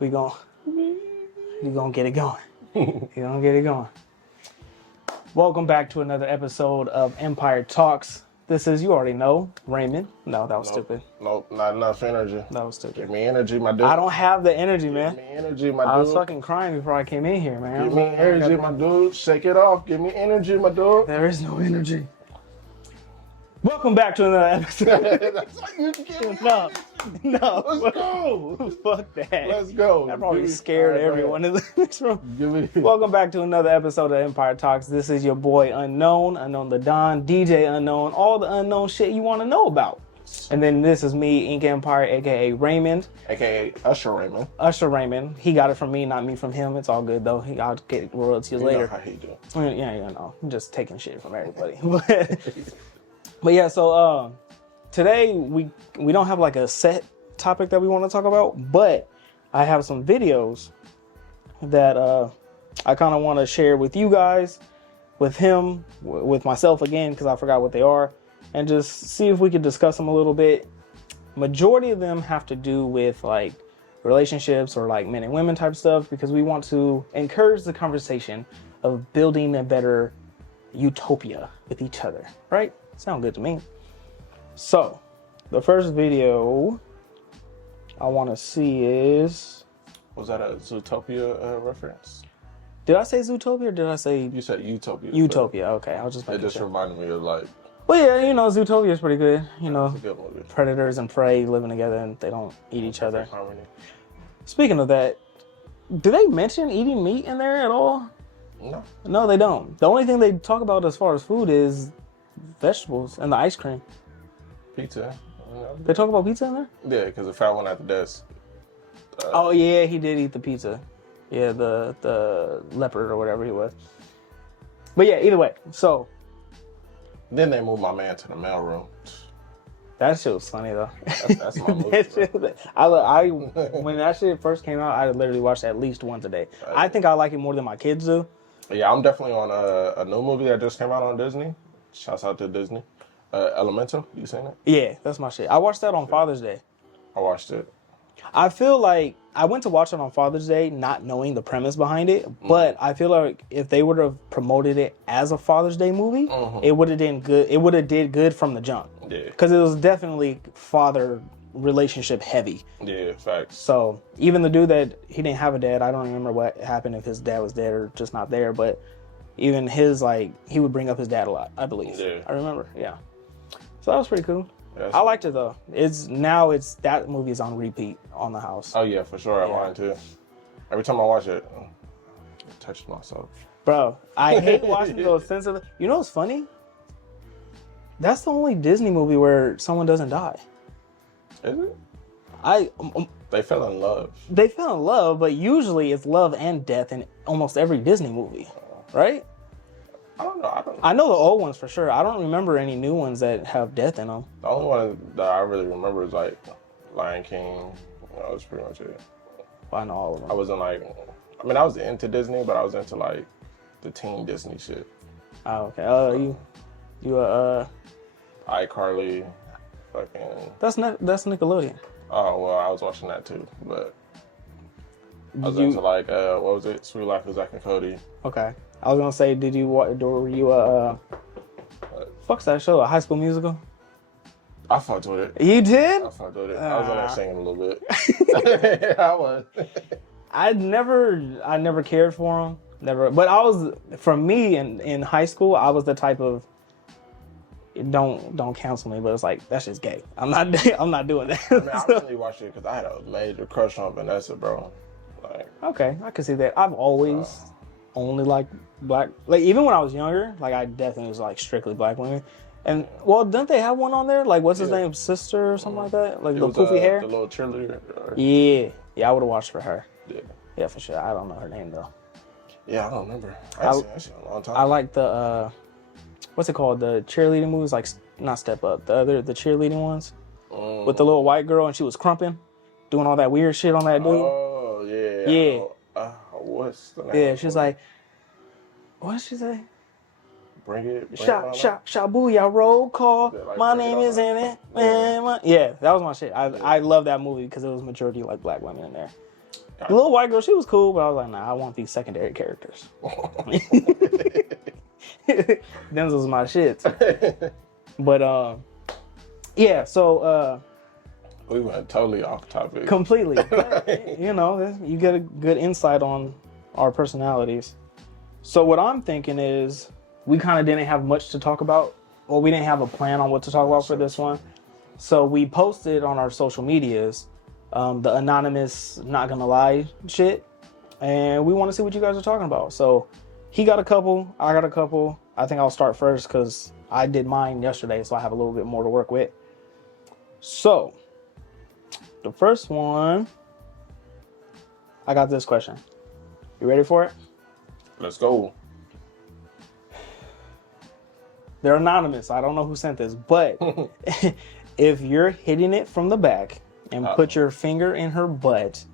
We gonna get it going. We gonna get it going. Welcome back to another episode of Empire Talks. This is, you already know, Raymond. No, that was stupid. Nope, not enough energy. That was stupid. Give me energy, my dude. I don't have the energy, man. Give me energy, my dude. I was fucking crying before I came in here, man. Give me energy, my dude. Shake it off. Give me energy, my dude. There is no energy. Welcome back to another episode. That's how you get me No. Let's go. Fuck that. Let's go. That probably scared everyone in this room. Give me. Welcome back to another episode of Empire Talks. This is your boy Unknown the Don, DJ Unknown, all the unknown shit you want to know about. And then this is me, Ink Empire, aka Raymond. AKA Usher Raymond. Usher Raymond. He got it from me, not me from him. It's all good though. I'll get royalties later. You know how he do. Yeah, I'm just taking shit from everybody. But yeah, so today we don't have like a set topic that we want to talk about, but I have some videos that I kind of want to share with you guys, with him, with myself again, because I forgot what they are, and just see if we could discuss them a little bit. Majority of them have to do with like relationships or like men and women type stuff, because we want to encourage the conversation of building a better utopia with each other, right? Sound good to me. So, the first video I want to see is... Was that a Zootopia reference? Did I say Zootopia or did I say... You said Utopia. Utopia, okay. I was just It just reminded me of like... Well, yeah, you know, Zootopia is pretty good. You know, It's a good movie. predators and prey living together and they don't eat each other. Harmony. Speaking of that, do they mention eating meat in there at all? No. No, they don't. The only thing they talk about as far as food is vegetables and the ice cream. Pizza. They talk about pizza in there? Yeah, because the fat one at the desk. Oh yeah, he did eat the pizza. Yeah, the leopard or whatever he was. But yeah, either way. So Then they moved my man to the mailroom. that shit was funny though. That's my movie. That shit was- I when that shit first came out, I literally watched it at least once a day. I think I like it more than my kids do. Yeah, I'm definitely on a new movie that just came out on Disney. Shouts out to Disney. Elemental, you seen it? Yeah, that's my shit. I watched that on Father's Day. I watched it. I feel like I went to watch it on Father's Day not knowing the premise behind it, but I feel like if they would have promoted it as a Father's Day movie, it would have done good. It would have did good from the jump. Yeah. Because it was definitely father relationship heavy. Yeah, facts. So even the dude that he didn't have a dad, I don't remember what happened if his dad was dead or just not there, but even his, like, he would bring up his dad a lot, I believe. Yeah. I remember, yeah. So that was pretty cool. Yes. I liked it though. It's that movie is on repeat on the house. Oh yeah, for sure. I mine too. Every time I watch it, it touches myself. Bro, I hate watching those sensitive. You know what's funny? That's the only Disney movie where someone doesn't die. Is it? They fell in love. They fell in love, but usually it's love and death in almost every Disney movie, right? I don't know. I know the old ones for sure. I don't remember any new ones that have death in them. The only one that I really remember is like Lion King. That's pretty much it. I know all of them. I wasn't like, I mean, I was into Disney, but I was into like the teen Disney shit. Oh, okay. You iCarly, fucking. That's Nickelodeon. Oh well, I was watching that too, but I was into like what was it? Sweet Life of Zack and Cody. Okay. I was gonna say, were you fuck's that show? A High School Musical? I fucked with it. You did? I fucked with it. I was on there singing a little bit. I was. I never cared for them. Never. But for me in high school, I was the type of, don't cancel me, but it's like, that's just gay. I'm not doing that. I mean, I really watched it because I had a major crush on Vanessa, bro. Like. Okay, I can see that. I've always only liked black, like even when I was younger, like I definitely was like strictly black women. And well, didn't they have one on there? Like what's his name, Sister or something like that? Like the poofy hair. The little cheerleader. Yeah, I would have watched for her. Yeah, for sure. I don't know her name though. Yeah, I don't remember. I seen that shit a long time. I like the what's it called? The cheerleading movies, like not Step Up. The cheerleading ones with the little white girl and she was crumping, doing all that weird shit on that dude. Oh yeah. Yeah. What's the name? Yeah, she's like, what did she say? Bring it. Booyah, roll call. Yeah, like, my name is in it. Yeah, that was my shit. I love that movie because it was majority like black women in there. The little white girl, she was cool, but I was like, nah, I want these secondary characters. Them was my shits. But yeah, so we went totally off topic. completely. But, you know, you get a good insight on our personalities. So what I'm thinking is we kind of didn't have much to talk about. Well, we didn't have a plan on what to talk about for this one. So we posted on our social medias the anonymous not gonna lie shit, and we want to see what you guys are talking about. So he got a couple, I got a couple. I think I'll start first because I did mine yesterday, so I have a little bit more to work with. So the first one, I got this question. You ready for it? Let's go. They're anonymous. I don't know who sent this, but if you're hitting it from the back and put your finger in her butt,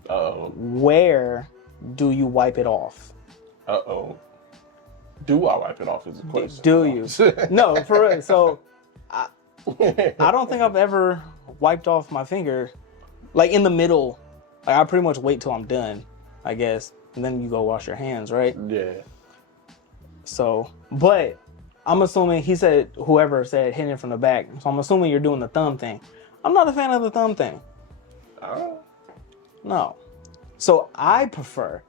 where do you wipe it off? Do I wipe it off is the question. Do you? No, for real. So I don't think I've ever wiped off my finger like in the middle. Like I pretty much wait till I'm done, I guess. And then you go wash your hands, right? Yeah. So, but I'm assuming he said, whoever said hitting it from the back. So I'm assuming you're doing the thumb thing. I'm not a fan of the thumb thing. No. So I prefer,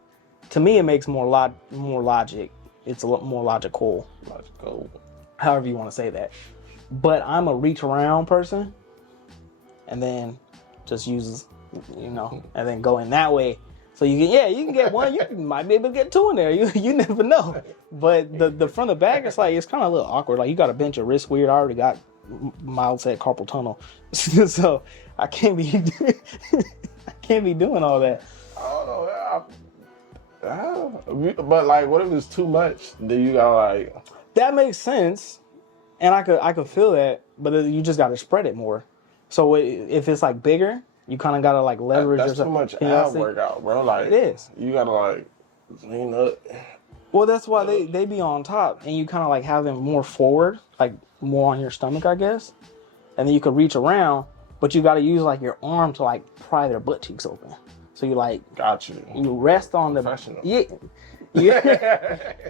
to me, it makes more logic. It's a lot more logical. However you want to say that. But I'm a reach around person. And then just use, and then go in that way. So you can get one. You might be able to get two in there. You never know. But the front of the back, it's kind of a little awkward. Like you got to bend your wrist weird. I already got mild said carpal tunnel, so I can't be doing all that. I don't know. But like, what if it's too much? Then you got like. That makes sense, and I could feel that. But you just got to spread it more. So if it's like bigger. You kind of gotta like leverage That's yourself. too much ab workout, bro. Like it is. You gotta like lean up. Well, that's why they be on top, and you kind of like have them more forward, like more on your stomach, I guess. And then you could reach around, but you gotta use like your arm to like pry their butt cheeks open. So you like got you. You rest on the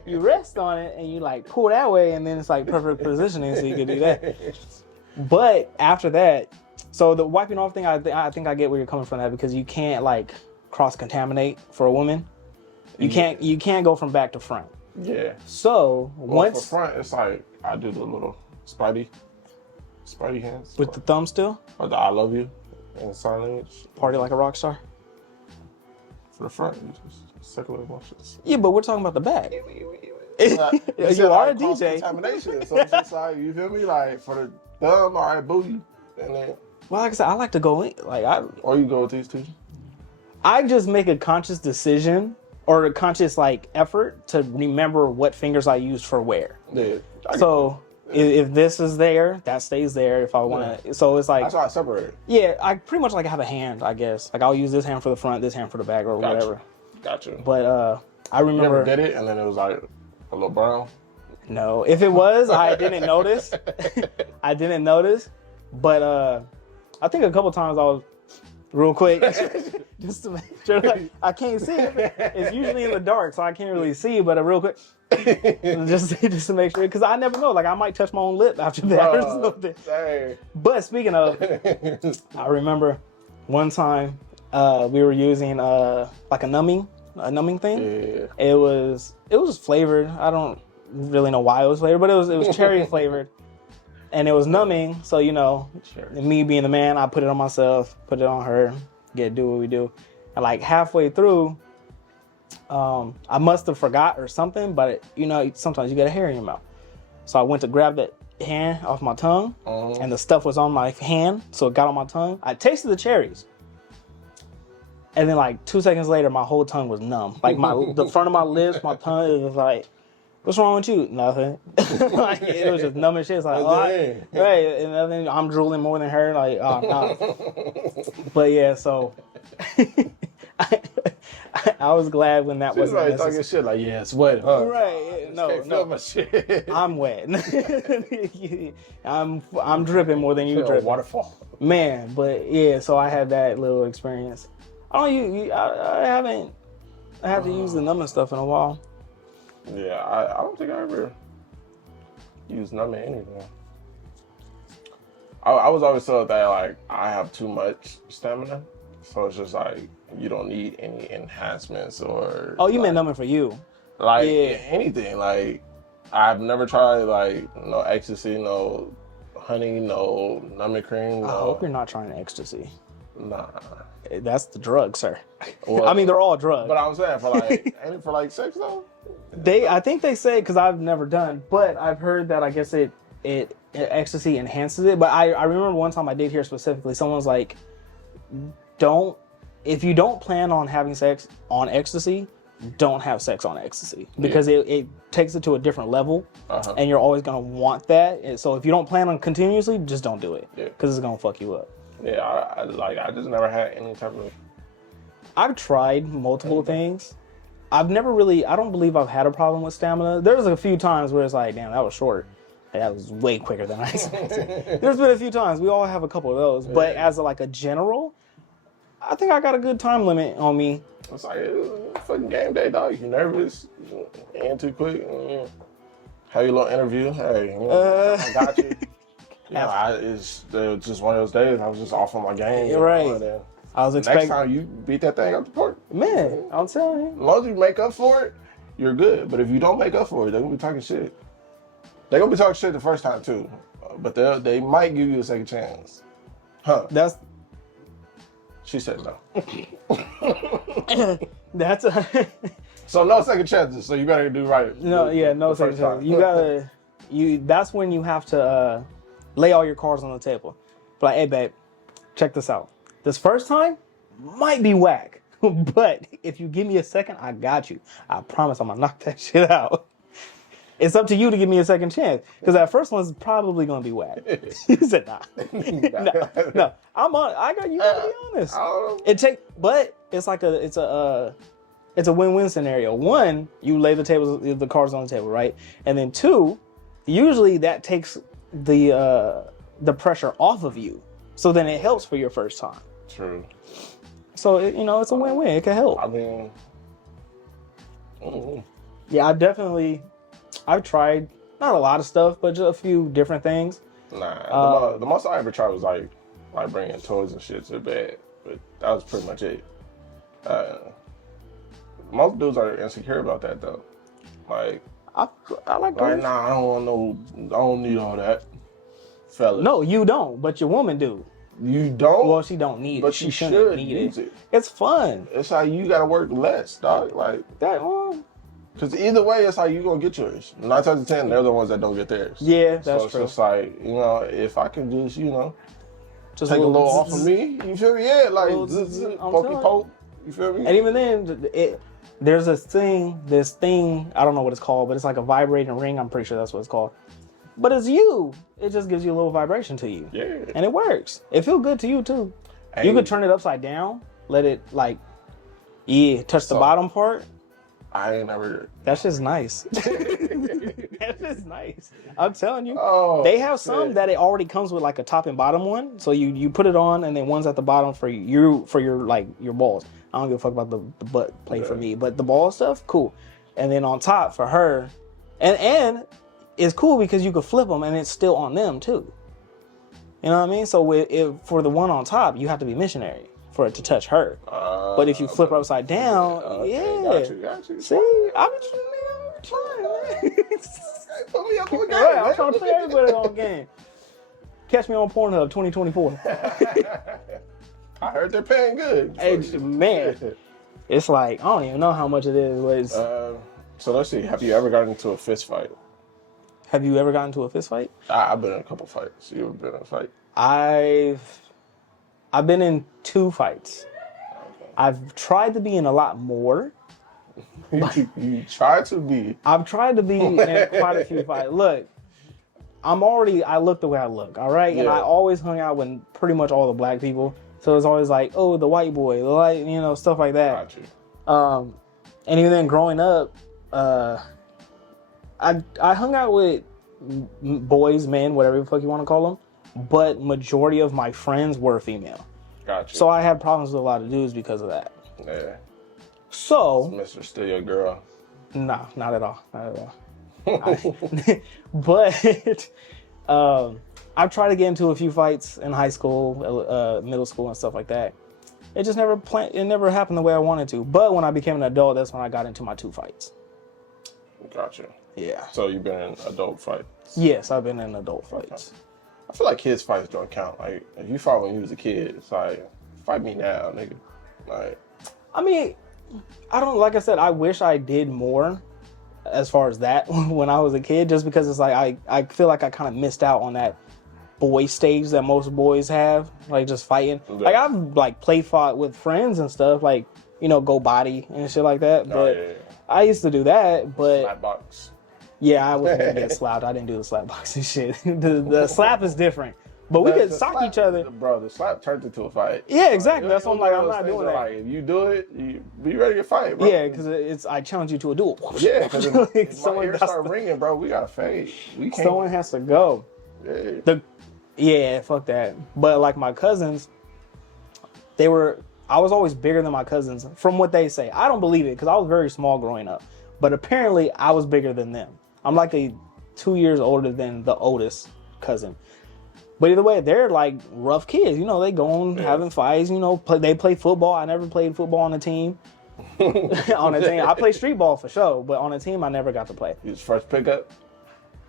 you rest on it, and you like pull that way, and then it's like perfect positioning, so you can do that. But after that. So the wiping off thing, I think I get where you're coming from that because you can't like cross contaminate for a woman. You can't go from back to front. Yeah. So once for front, it's like I do the little Spidey hands with the thumb still. Or the I love you in sign language. Party like a rock star. For the front, you just circulate motions. Yeah, but we're talking about the back. You are a DJ. Contamination. So it's just like you feel me, like for the thumb, all right, booty, and then. Well, like I said, I like to go in. Or you go with these two? I just make a conscious decision or a conscious effort to remember what fingers I used for where. Yeah. So if this is there, that stays there. If I want to, so it's like that's why I separate it. Yeah, I pretty much have a hand. I guess I'll use this hand for the front, this hand for the back, or whatever. Gotcha. But I remember. You ever did it and then it was like a little brown. No, if it was, I didn't notice. I didn't notice, but I think a couple times I was real quick just to make sure I can't see it. It's usually in the dark, so I can't really see. But real quick, just to make sure, because I never know. Like I might touch my own lip after that or something. Dang. But speaking of, I remember one time we were using like a numbing thing. Yeah. It was flavored. I don't really know why it was flavored, but it was cherry flavored. And it was numbing, so me being the man, I put it on myself, put it on her, do what we do. And like halfway through, I must have forgot or something, but sometimes you get a hair in your mouth. So I went to grab that hand off my tongue, and the stuff was on my hand, so it got on my tongue. I tasted the cherries. And then like 2 seconds later, my whole tongue was numb. Like the front of my lips, my tongue, it was like, what's wrong with you? Nothing. Like, it was just numb and shit. It's like, right. And then I'm drooling more than her. Like, oh, no. But yeah, so I was glad when that wasn't necessary. Talking shit like, yeah, it's wet, huh? Right. No. My shit. I'm wet. I'm dripping more than you drip. Waterfall. Man, but yeah, so I had that little experience. I haven't. I have to use the numbing stuff in a while. Yeah, I don't think I ever used numbing anything. I was always told that like I have too much stamina, so it's just like you don't need any enhancements or. Oh, you like, meant numbing for you? Like anything. Like I've never tried like no ecstasy, no honey, no numbing cream. No. I hope you're not trying ecstasy. Nah. That's the drug, sir. Well, I mean, they're all drugs. But I'm saying for like, ain't it for like sex though? I think they say, because I've never done, but I've heard that I guess it ecstasy enhances it. But I remember one time I did hear specifically, someone was like, if you don't plan on having sex on ecstasy, don't have sex on ecstasy, because it takes it to a different level, and you're always gonna want that. And so if you don't plan on continuously, just don't do it, because it's gonna fuck you up. Yeah, I just never had any type of. I've tried multiple things. I've never really. I don't believe I've had a problem with stamina. There's a few times where it's like, damn, that was short. That was way quicker than I expected. There's been a few times. We all have a couple of those. But as a general, I think I got a good time limit on me. It's like fucking game day, dog. You nervous? And too quick. Have your little interview. Hey, I got you. It's just one of those days. I was just off on my game. Right. I was expecting. Next time you beat that thing up the park. Man, I'm telling you. As long as you make up for it, you're good. But if you don't make up for it, they're gonna be talking shit. They're gonna be talking shit the first time too. But they might give you a second chance. Huh? She said no. So no second chances. So you better do right. No second chances. That's when you have to lay all your cards on the table. Like, hey babe, check this out. This first time might be whack, but if you give me a second, I got you. I promise I'm gonna knock that shit out. It's up to you to give me a second chance, because that first one's probably gonna be whack. He said, nah. No. You gotta be honest. But it's like it's a win-win scenario. One, you lay the cards on the table, right? And then two, usually that takes the pressure off of you. So then it helps for your first time. True. So it's a win-win. It can help. I mean, yeah, I've tried not a lot of stuff, but just a few different things. Nah, the most I ever tried was like bringing toys and shit to the bed, but that was pretty much it. Most dudes are insecure about that though. Like, I like toys. Nah, I don't need all that, fella. No, you don't, but your woman do. You don't? Well, she don't need it. But she should use it. It's fun. It's how you gotta work less, dog. Like that. Because either way, it's how you gonna get yours. 9 times out of 10, they're the ones that don't get theirs. Yeah, that's so true. It's just like, if I can just take a little off of me, you feel me? Yeah, like poke, you feel me? And even then, there's this thing, I don't know what it's called, but it's like a vibrating ring. I'm pretty sure that's what it's called. But it's you. It just gives you a little vibration to you. Yeah. And it works. It feels good to you too. You could turn it upside down, let it touch the bottom part. I ain't never. That's just nice. That's just nice. I'm telling you. Oh, they have some that it already comes with like a top and bottom one. So you put it on, and then one's at the bottom for your balls. I don't give a fuck about the butt play for me, but the ball stuff, cool. And then on top for her, and it's cool because you could flip them and it's still on them too. You know what I mean? So for the one on top, you have to be missionary for it to touch her. But if you flip her upside down, Got you. See, I'm trying. Put me up on the game. Right, I'm trying to put everybody on game. Catch me on Pornhub 2024. I heard they're paying good. Hey, man, it's like, I don't even know how much it is. So let's see. Have you ever gotten into a fist fight? Have you ever gotten into a fist fight? I've been in a couple fights. You ever been in a fight? I've been in 2 fights. Okay. I've tried to be in a lot more. You try to be. I've tried to be in quite a few fights. Look, I look the way I look, all right? Yeah. And I always hung out with pretty much all the black people. So it's always like, oh, the white boy, the light, stuff like that. Got you. And even then growing up, I hung out with boys, men, whatever the fuck you want to call them, but majority of my friends were female. Gotcha. So I had problems with a lot of dudes because of that. Yeah. So Mr. Still your girl. Nah, not at all. Not at all. But I've tried to get into a few fights in high school, middle school, and stuff like that. It just it never happened the way I wanted to. But when I became an adult, that's when I got into my 2 fights. Gotcha. Yeah. So you've been in adult fights? Yes, I've been in adult fights. Okay. I feel like kids fights don't count. Like, if you fought when you was a kid, it's like, fight me now, nigga. Like, I mean, I don't, like I said, I wish I did more as far as that when I was a kid, just because it's like, I feel like I kind of missed out on that boy stage that most boys have, like just fighting. Yeah. Like I've like fought with friends and stuff, like, you know, go body and shit like that. But I used to do that, but slap box. Yeah, I wasn't get slapped. I didn't do the slap boxing shit. the slap is different. But we could sock each other. Bro, the slap turns into a fight. Yeah, exactly. That's why I'm like, I'm not doing that. Like, if you do it, you be ready to fight, bro. Yeah, because I challenge you to a duel. Yeah, because if my ears start ringing, bro, we gotta fade. We can't. Someone has to go. Yeah. Fuck that. But like my cousins, I was always bigger than my cousins from what they say. I don't believe it because I was very small growing up. But apparently I was bigger than them. I'm like 2 years older than the oldest cousin. But either way, they're like rough kids. You know, they go on having fights. You know, they play football. I never played football on a team. I play street ball for sure, but on a team, I never got to play. You was first pickup?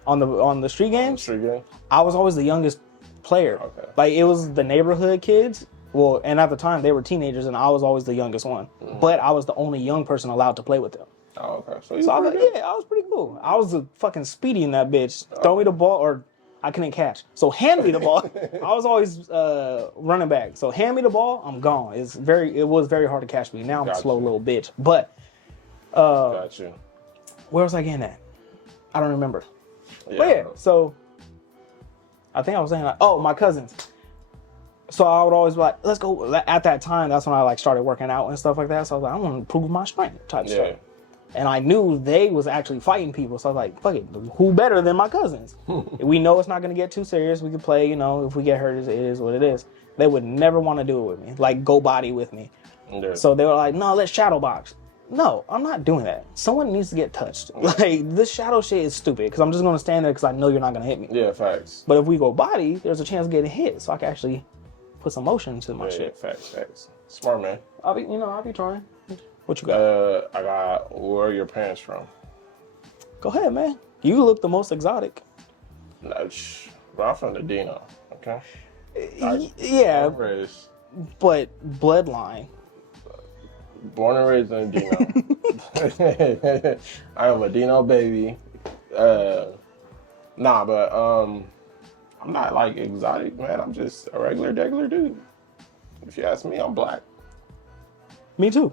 On the street games? Street game? I was always the youngest player. Okay. Like, it was the neighborhood kids. Well, and at the time, they were teenagers, and I was always the youngest one. Mm-hmm. But I was the only young person allowed to play with them. Oh, okay. So I was like, yeah, I was pretty cool. I was a fucking Speedy in that bitch. Throw me the ball, or I couldn't catch. So hand me the ball. I was always running back. So hand me the ball, I'm gone. It was very hard to catch me. Now I'm a slow little bitch. But Gotcha. Where was I getting at? I don't remember. Yeah, but yeah, so I think I was saying like, my cousins. So I would always be like, let's go. At that time, that's when I like started working out and stuff like that. So I was like, I want to prove my strength type stuff. And I knew they was actually fighting people. So I was like, fuck it, who better than my cousins? We know it's not going to get too serious. We can play, you know, if we get hurt, it is what it is. They would never want to do it with me, like go body with me. Yeah. So they were like, no, let's shadow box. No, I'm not doing that. Someone needs to get touched. Like, this shadow shit is stupid because I'm just going to stand there because I know you're not going to hit me. Yeah, facts. But if we go body, there's a chance of getting hit. So I can actually put some motion into my shit. Facts. Smart man. I'll be trying. What you got? I got, where are your parents from? Go ahead, man. You look the most exotic. No, bro, I'm from the Dino, okay? Yeah, but bloodline. Born and raised in Dino. I am a Dino baby. But I'm not like exotic, man. I'm just a regular dude. If you ask me, I'm black. Me too.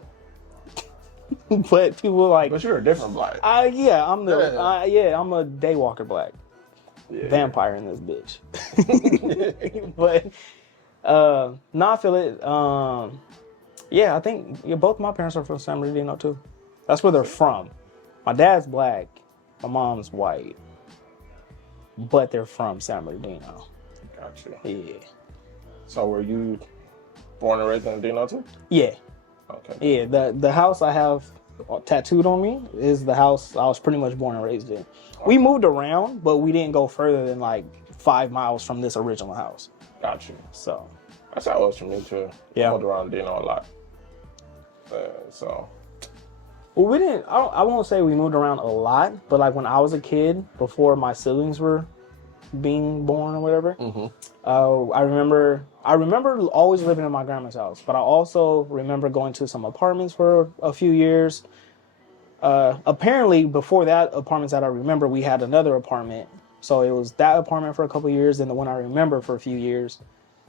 But people like. But you're a different black. I'm I'm a daywalker black. Yeah, vampire in this bitch. But I feel it. I think both my parents are from San Bernardino too. That's where they're from. My dad's black, my mom's white, but they're from San Bernardino. Gotcha. Yeah. So were you born and raised in Dino too? Yeah. Okay. Yeah, the house I have tattooed on me is the house I was pretty much born and raised in. Okay. We moved around, but we didn't go further than like 5 miles from this original house. Gotcha. So that's how it was for me too. Yeah. I moved around Dino a lot. Well, we didn't. I won't say we moved around a lot, but like when I was a kid, before my siblings were being born or whatever, I remember always living in my grandma's house. But I also remember going to some apartments for a few years. Apparently, before that apartments that I remember, we had another apartment. So it was that apartment for a couple of years, and the one I remember for a few years.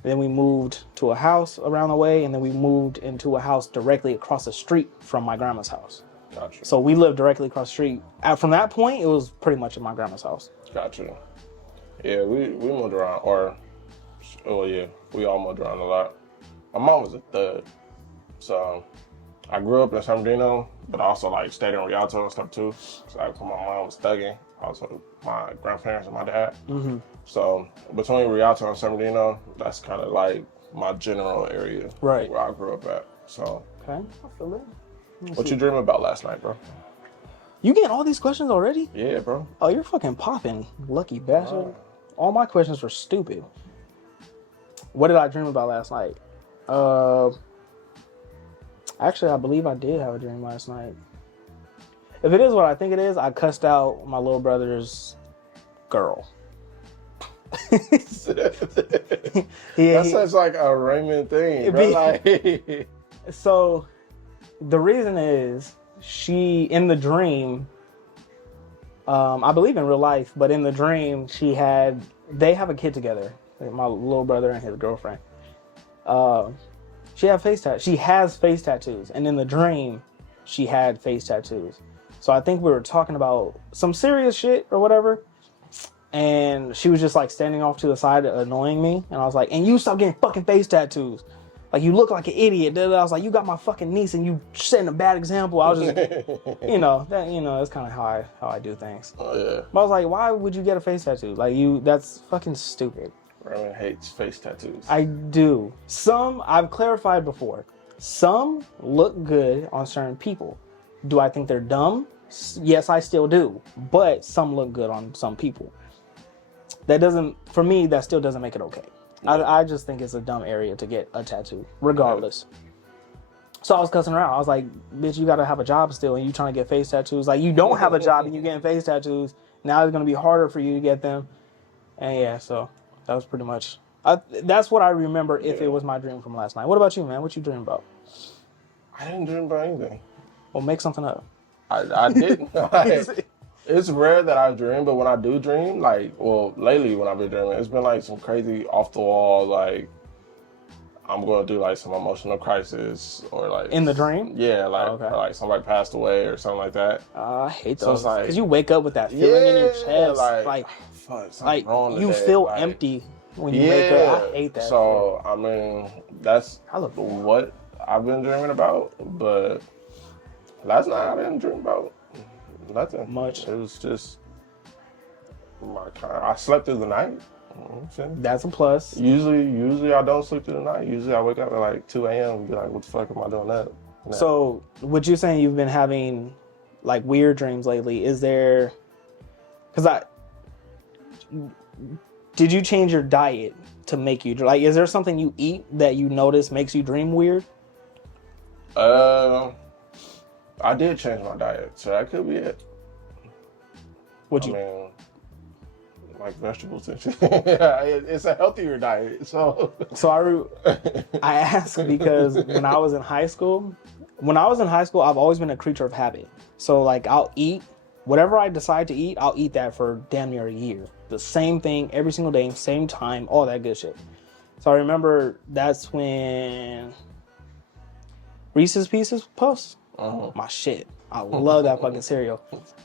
Then we moved to a house around the way, and then we moved into a house directly across the street from my grandma's house. Gotcha. So we lived directly across the street. From that point, it was pretty much in my grandma's house. Gotcha. Yeah, we moved around, we all moved around a lot. My mom was a thug, so I grew up in San Bernardino, but I also like stayed in Rialto and stuff too. So my mom was thugging, also my grandparents and my dad. Mm-hmm. So between Rialto and San Bernardino, that's kind of like my general area, right, where I grew up at. So, okay, I feel it. What you dreaming about last night, bro? You getting all these questions already? Yeah, bro. Oh, you're fucking popping, lucky bastard. All my questions were stupid. What did I dream about last night? Actually, I believe I did have a dream last night. If it is what I think it is, I cussed out my little brother's girl. That's such like a Raymond thing, bro. Like... So, the reason is, she, in the dream, I believe in real life, but in the dream, they have a kid together. My little brother and his girlfriend. She has face tattoos, and in the dream, she had face tattoos. So I think we were talking about some serious shit or whatever, and she was just like standing off to the side, annoying me, and I was like, "And you stop getting fucking face tattoos. Like, you look like an idiot." I was like, "You got my fucking niece, and you setting a bad example." I was just, that's kind of how I do things. Oh yeah. But I was like, "Why would you get a face tattoo? Like, that's fucking stupid." Raymond hates face tattoos. I do. Some, I've clarified before, some look good on certain people. Do I think they're dumb? Yes, I still do. But some look good on some people. For me, that still doesn't make it okay. I just think it's a dumb area to get a tattoo, regardless. So I was cussing her out. I was like, "Bitch, you gotta have a job still, and you trying to get face tattoos. Like, you don't have a job and you getting face tattoos. Now it's gonna be harder for you to get them." And yeah, so that was pretty much... that's what I remember if it was my dream from last night. What about you, man? What you dream about? I didn't dream about anything. Well, make something up. I didn't. It's rare that I dream, but when I do dream, lately when I've been dreaming, it's been like some crazy off the wall, like I'm going to do like some emotional crisis or like... In the dream? Yeah, or like somebody passed away or something like that. I hate those. Because you wake up with that feeling in your chest. Fuck, wrong you today. feel empty when you wake up. I hate that. So, I mean, that's what I've been dreaming about. But last night I didn't dream about nothing. Much. It was just I slept through the night. That's a plus. Usually I don't sleep through the night. Usually I wake up at like 2 a.m. and be like, "What the fuck am I doing that?" No. So, what you saying you've been having like weird dreams lately? Is there... Did you change your diet to make you... Like, is there something you eat that you notice makes you dream weird? I did change my diet, so that could be it. I mean, like vegetables and shit. It's a healthier diet, so... I ask because when I was in high school, I've always been a creature of habit. So, like, I'll eat... Whatever I decide to eat, I'll eat that for damn near a year. The same thing every single day, same time, all that good shit. So I remember that's when Reese's Pieces Puffs, my shit. I love that fucking cereal.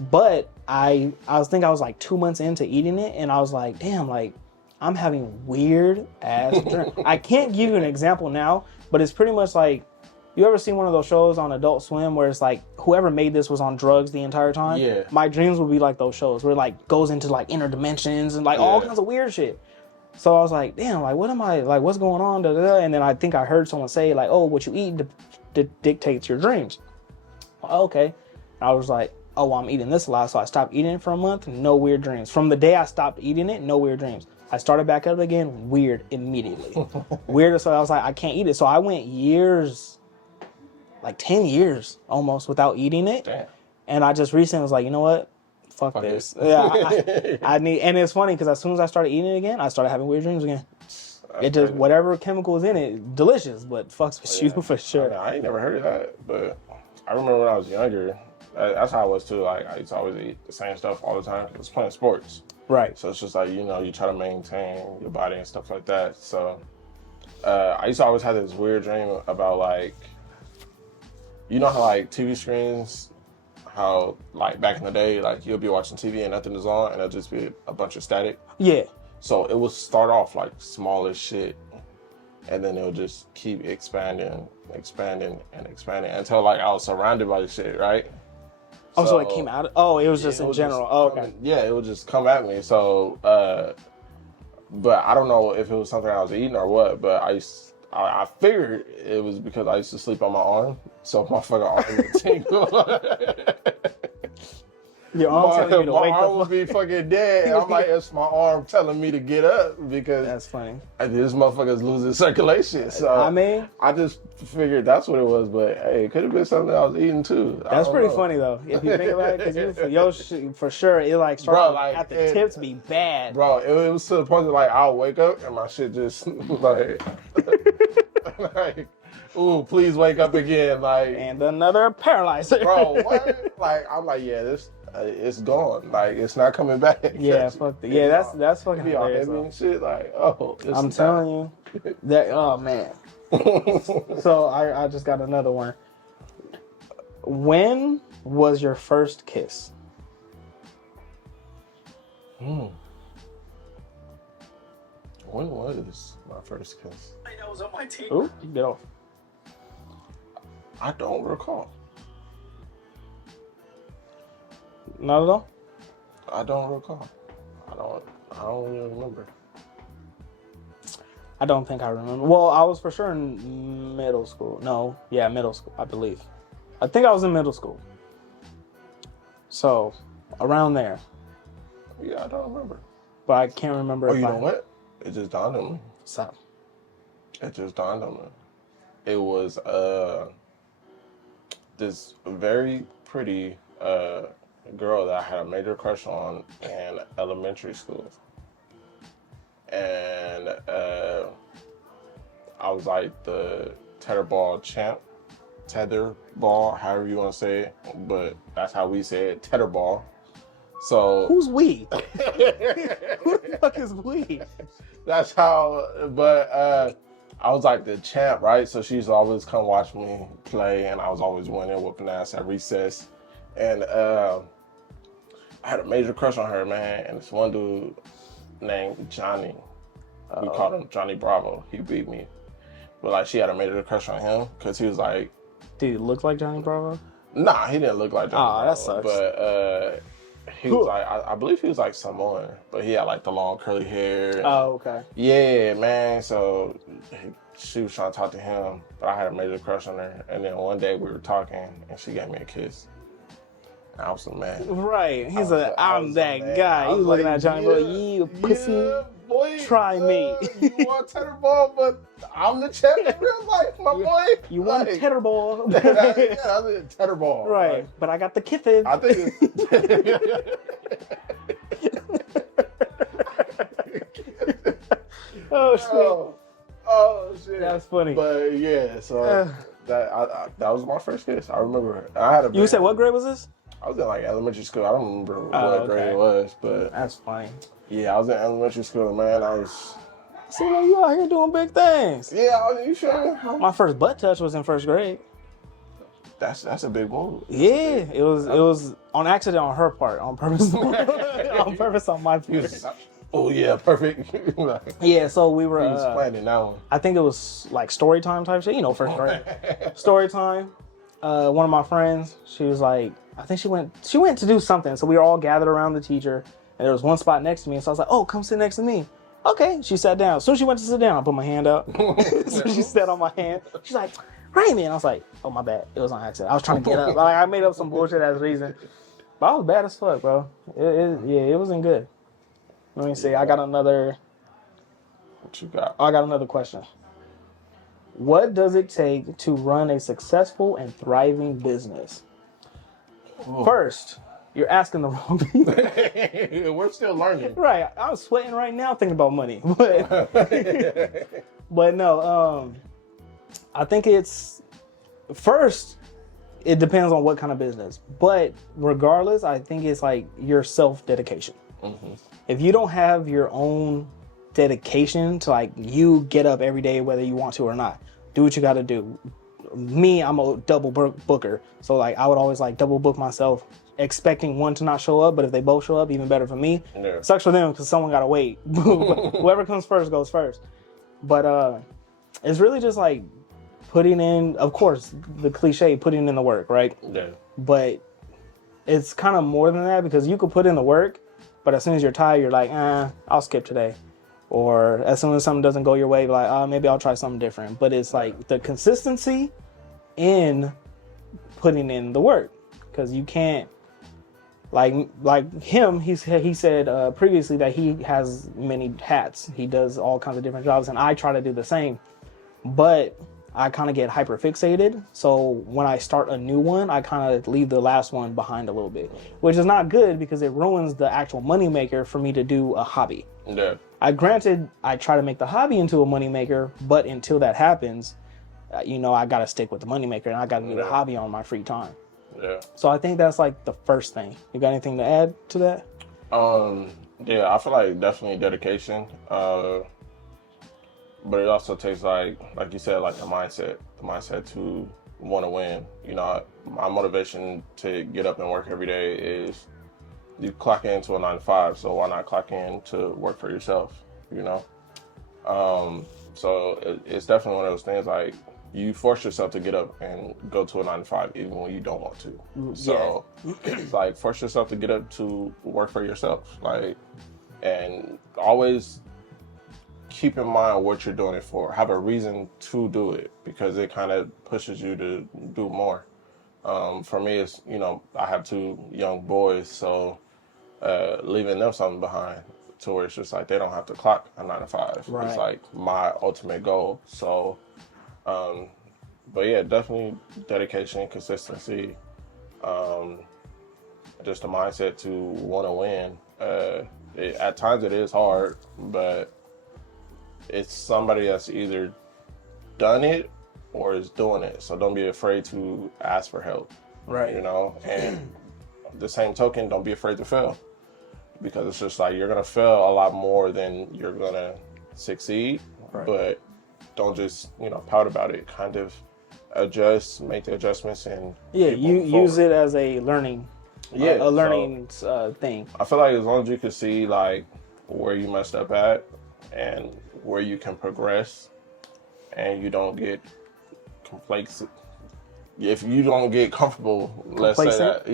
But I think I was like 2 months into eating it, and I was like, damn, like, I'm having weird ass dreams. I can't give you an example now, but it's pretty much like, you ever seen one of those shows on Adult Swim where it's like whoever made this was on drugs the entire time? Yeah. My dreams would be like those shows where it like goes into like inner dimensions and like all kinds of weird shit. So I was like, damn, like what am I, like what's going on? Da, da, da. And then I think I heard someone say like, oh, what you eat dictates your dreams. Okay. And I was like, oh, well, I'm eating this a lot. So I stopped eating it for a month. No weird dreams. From the day I stopped eating it, no weird dreams. I started back up again, weird immediately. Weird. So I was like, I can't eat it. So I went years, like 10 years almost without eating it. Damn. And I just recently was like, you know what? Fuck this. Yeah, I need, and it's funny because as soon as I started eating it again, I started having weird dreams again. It just, whatever chemical is in it, delicious, but fucks with you for sure. I ain't never heard of that, but I remember when I was younger, that's how I was too. Like, I used to always eat the same stuff all the time. I was playing sports. Right. So it's just like, you know, you try to maintain your body and stuff like that. So I used to always have this weird dream about like, you know how like TV screens, how like back in the day, like you'll be watching TV and nothing is on and it'll just be a bunch of static. Yeah. So it will start off like small as shit and then it'll just keep expanding until like I was surrounded by the shit, right? Oh, so it came out of, oh, it was just in general. Oh, okay. Yeah, it would just come at me. So, but I don't know if it was something I was eating or what, but I figured it was because I used to sleep on my arm, so my fucking arm would tingle. Your arm telling you to my wake arm up. would be fucking dead. I'm like, it's my arm telling me to get up because That's funny. this motherfucker's losing circulation. So I mean, I just figured that's what it was. But hey, it could have been something I was eating too. that's pretty funny though, if you think about it. Because for sure, it like starts at the tip to be bad. Bro, it was to the point that like I'll wake up and my shit just like, like, ooh, please wake up again, like. And another paralyzer. Bro, what? Like I'm like, yeah, this. It's gone. Like it's not coming back. Yeah, fuck that. Yeah, that's fucking be all hilarious. heavy and shit. Like, oh, I'm telling you that. Oh man. So I just got another one. When was your first kiss? When was my first kiss? That was on my team. Ooh, get off. I don't recall. Not at all. I don't recall. I don't even remember. I don't think I remember. Well, I was for sure in middle school. No, yeah, middle school, I believe. I think I was in middle school. So, around there. Yeah, I don't remember. But I can't remember. Oh, you know what? It just dawned on me. So. It just dawned on me. It was this very pretty girl that I had a major crush on in elementary school. And I was like the tetherball champ. Tetherball, however you want to say it. But that's how we say it, tetherball. So who's we? Who the fuck is we? That's how, but I was like the champ, right? So she used to always come watch me play, and I was always winning, whooping ass at recess. And I had a major crush on her, man. And this one dude named Johnny, we called him Johnny Bravo. He beat me. But like, she had a major crush on him because he was like, did he look like Johnny Bravo? Nah, he didn't look like Johnny Bravo. That sucks. But he was like, I believe he was like Samoan, but he had like the long curly hair. Oh, okay. Yeah, man. So she was trying to talk to him, but I had a major crush on her. And then one day we were talking, and she gave me a kiss. And I was so mad. Right. He's I'm that guy. He was looking at Johnny Bravo. Yeah, pussy. Yeah, boy. Try me. You want tetherball, but I'm the champ in real life, my boy. You want like, tetherball. Yeah, I did tetherball. Right. Like, but I got the kiffin. I think Oh, shit. Oh, shit. That's funny. But yeah, so that was my first kiss. I remember. I had a. You said what grade was this? I was in like elementary school. I don't remember what grade it was, but that's funny. Yeah, I was in elementary school, man. I was. See, like, you out here doing big things. Yeah, you sure? My first butt touch was in first grade. That's a big move. Yeah, it was on accident on her part, on purpose, on purpose on my part. Oh yeah, perfect. Yeah, so we were. He was planning that one. I think it was like story time type shit. You know, first grade. Story time. One of my friends, she was like, I think she went to do something. So we were all gathered around the teacher, and there was one spot next to me. And so I was like, oh, come sit next to me. Okay. She sat down. As soon as she went to sit down, I put my hand up. So she sat on my hand. She's like, Raymond. I was like, oh, my bad. It was on accident. I was trying to get up. Like, I made up some bullshit as a reason. But I was bad as fuck, bro. It wasn't good. Let me see. I got another. What you got? I got another question. What does it take to run a successful and thriving business? Ooh. First, you're asking the wrong people. We're still learning. Right. I'm sweating right now thinking about money. But no, I think it's first, it depends on what kind of business. But regardless, I think it's like your self-dedication. Mm-hmm. If you don't have your own dedication to like you get up every day whether you want to or not, do what you got to do. Me, I'm a double booker, so like I would always like double book myself, expecting one to not show up, but if they both show up, even better for me. Yeah. Sucks for them because someone gotta wait. Whoever comes first goes first. But it's really just like putting in, of course, the cliche, putting in the work, right? Yeah. But it's kind of more than that because you could put in the work, but as soon as you're tired, you're like, I'll skip today. or as soon as something doesn't go your way, like, maybe I'll try something different. But it's like the consistency in putting in the work, because you can't, like him, he said previously that he has many hats. He does all kinds of different jobs, and I try to do the same. But I kind of get hyper fixated. So when I start a new one, I kind of leave the last one behind a little bit, which is not good because it ruins the actual moneymaker for me to do a hobby. Yeah. I try to make the hobby into a moneymaker, but until that happens, I got to stick with the moneymaker, and I got to do the hobby on my free time. Yeah. So I think that's like the first thing. You got anything to add to that? Yeah, I feel like definitely dedication. But it also takes like you said, like the mindset to want to win. My motivation to get up and work every day is you clock into a 9 to 5, so why not clock in to work for yourself? So it's definitely one of those things, like you force yourself to get up and go to a 9 to 5 even when you don't want to. So it's like force yourself to get up to work for yourself, and always keep in mind what you're doing it for. Have a reason to do it, because it kind of pushes you to do more. For me, it's, I have 2 young boys, so leaving them something behind to where it's just like they don't have to clock a 9 to 5. Right. It's like my ultimate goal. So, but yeah, definitely dedication, consistency, just a mindset to want to win. At times it is hard, but it's somebody that's either done it or is doing it. So don't be afraid to ask for help. Right. And the same token, don't be afraid to fail, because it's just like you're going to fail a lot more than you're going to succeed. Right. But don't just, pout about it. Kind of adjust, make the adjustments, and use it as a learning, thing. I feel like as long as you can see like where you messed up at and where you can progress, and you don't get complacent. If you don't get comfortable, let's say that,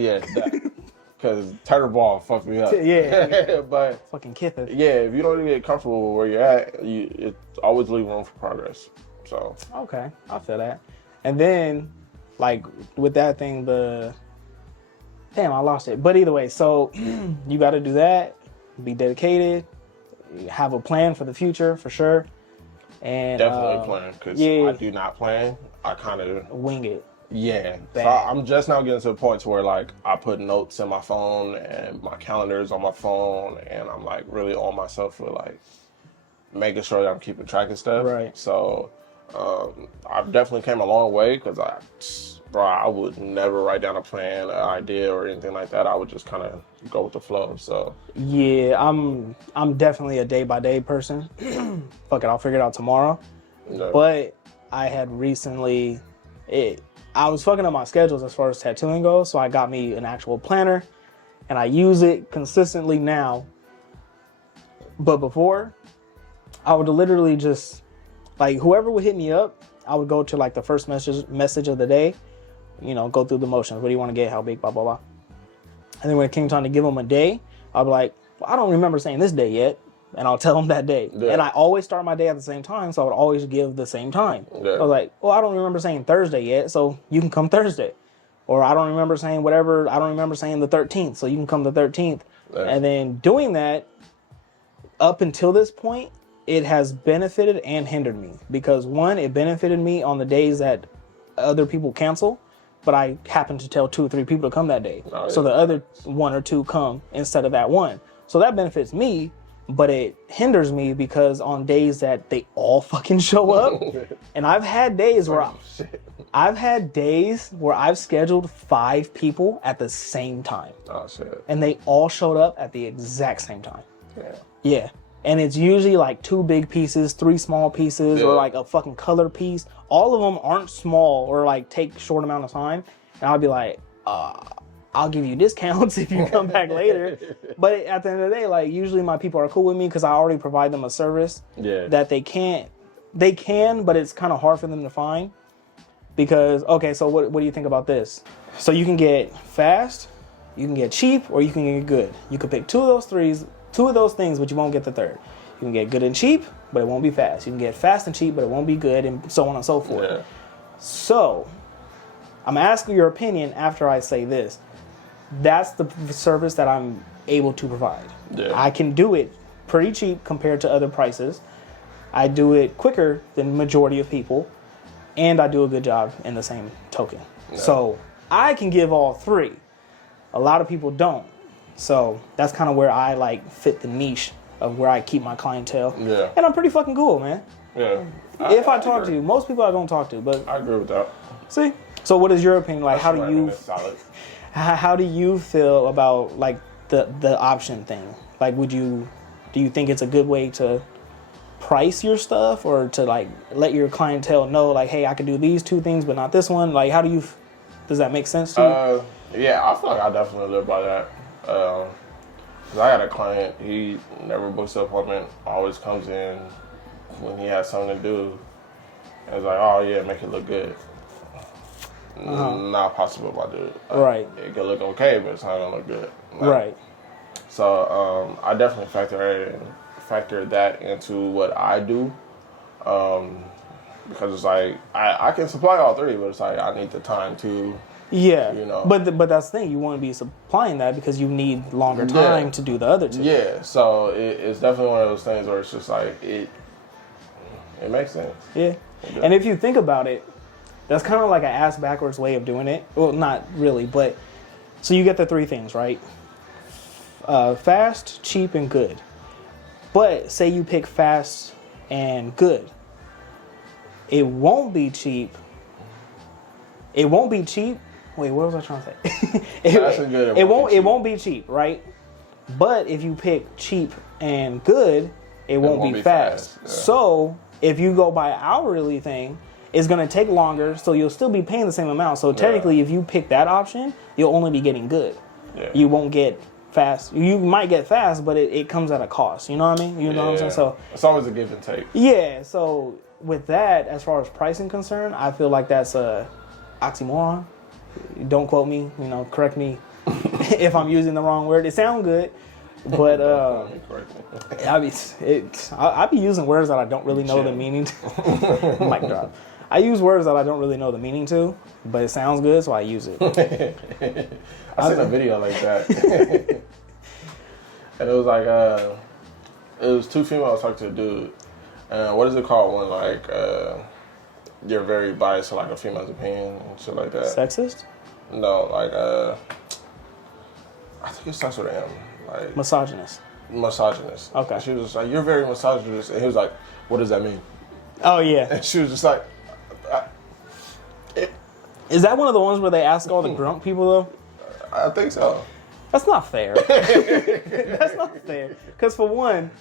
because Tetherball fucked me up. Yeah, but fucking Kitheth. Yeah, if you don't get comfortable where you're at, it always leave room for progress. So okay, I feel that. And then, like with that thing, damn, I lost it. But either way, so you got to do that. Be dedicated. Have a plan for the future, for sure. And definitely plan, because I do not plan. I kind of wing it. Yeah. So I'm just now getting to the point to where like I put notes in my phone and my calendar is on my phone, and I'm like really on myself for like making sure that I'm keeping track of stuff. Right. So I've definitely came a long way, because I would never write down a plan, an idea, or anything like that. I would just kind of go with the flow. So yeah, I'm definitely a day by day person. Fuck it, I'll figure it out tomorrow. Yeah. But I had recently, I was fucking up my schedules as far as tattooing goes, so I got me an actual planner, and I use it consistently now. But before, I would literally just, like, whoever would hit me up, I would go to like the first message of the day, go through the motions. What do you want to get? How big? Blah, blah, blah. And then when it came time to give them a day, I'd be like, well, I don't remember saying this day yet. And I'll tell them that day. Yeah. And I always start my day at the same time, so I would always give the same time. Yeah. I was like, well, I don't remember saying Thursday yet, so you can come Thursday. Or I don't remember saying whatever, I don't remember saying the 13th, so you can come the 13th. Yeah. And then doing that, up until this point, it has benefited and hindered me. Because one, it benefited me on the days that other people cancel, but I happen to tell 2 or 3 people to come that day. Oh, yeah. So the other 1 or 2 come instead of that one. So that benefits me, but it hinders me because on days that they all fucking show up, and I've had days where I've scheduled 5 people at the same time. Oh shit. And they all showed up at the exact same time. Yeah. Yeah. And it's usually like 2 big pieces, 3 small pieces, or like a fucking color piece. All of them aren't small or like take short amount of time. And I'll be like, I'll give you discounts if you come back later. But at the end of the day, like usually my people are cool with me because I already provide them a service that they can, but it's kind of hard for them to find. Because, okay, so what do you think about this? So you can get fast, you can get cheap, or you can get good. You could pick two of those things, but you won't get the third. You can get good and cheap, but it won't be fast. You can get fast and cheap, but it won't be good, and so on and so forth. Yeah. So, I'm asking your opinion after I say this. That's the service that I'm able to provide. Yeah. I can do it pretty cheap compared to other prices. I do it quicker than the majority of people, and I do a good job in the same token. Yeah. So I can give all three. A lot of people don't. So that's kind of where I like fit the niche of where I keep my clientele. Yeah. And I'm pretty fucking cool, man. Yeah. If I talk to you, most people I don't talk to, but I agree with that. See? So what is your opinion? Like, how do you feel about like the option thing? Like, do you think it's a good way to price your stuff, or to like let your clientele know like, hey, I can do these two things but not this one? Like, does that make sense to you? Yeah, I feel like I definitely live by that. Cause I got a client, he never books an appointment, always comes in when he has something to do. And it's like, oh yeah, make it look good. Not possible, my dude. Right. It could look okay, but it's not gonna look good. Right. So I definitely factor that into what I do, because it's like I can supply all three, but it's like I need the time to. Yeah. You know. But that's the thing. You want to be supplying that because you need longer time to do the other two. Yeah. So it's definitely one of those things where it's just like it makes sense. Yeah. And if you think about it, that's kind of like an ass backwards way of doing it. Well, not really, but so you get the three things, right? Fast, cheap, and good. But say you pick fast and good. It won't be cheap. It won't be cheap. Wait, what was I trying to say? It won't be cheap, right? But if you pick cheap and good, it won't be fast. Yeah. So if you go by hourly thing, it's going to take longer, so you'll still be paying the same amount. So technically, if you pick that option, you'll only be getting good. Yeah. You won't get fast. You might get fast, but it comes at a cost. You know what I mean? You know what I'm saying? So it's always a give and take. Yeah. So with that, as far as pricing concerned, I feel like that's a oxymoron. Don't quote me. Correct me if I'm using the wrong word. It sounds good, but I be using words that I don't really know the meaning to. Mic drop. I use words that I don't really know the meaning to, but it sounds good, so I use it. I seen a video like that. And it was like, it was two females talking to a dude. What is it called when, like, you're very biased to, like, a female's opinion and shit like that? Sexist? No, like, I think it starts with an M. Like, misogynist. Okay. And she was just like, you're very misogynist. And he was like, what does that mean? Oh, yeah. And she was just like, is that one of the ones where they ask all the drunk people, though? I think so. That's not fair. That's not fair. Because for one,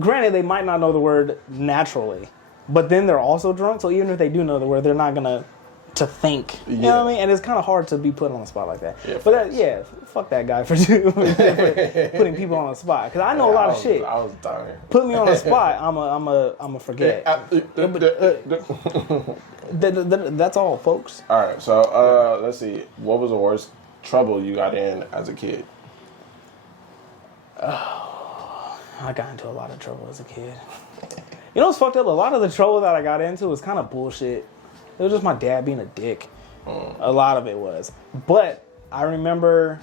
granted, they might not know the word naturally, but then they're also drunk, so even if they do know the word, they're not going to think. You know what I mean? And it's kind of hard to be put on the spot like that. Yeah, but fuck that guy for putting people on the spot. Because I know a lot of shit. I was dying. Put me on the spot, I'm a forget. That's all, folks. All right, so let's see. What was the worst trouble you got in as a kid? Oh, I got into a lot of trouble as a kid. You know what's fucked up? A lot of the trouble that I got into was kind of bullshit. It was just my dad being a dick. A lot of it was. But I remember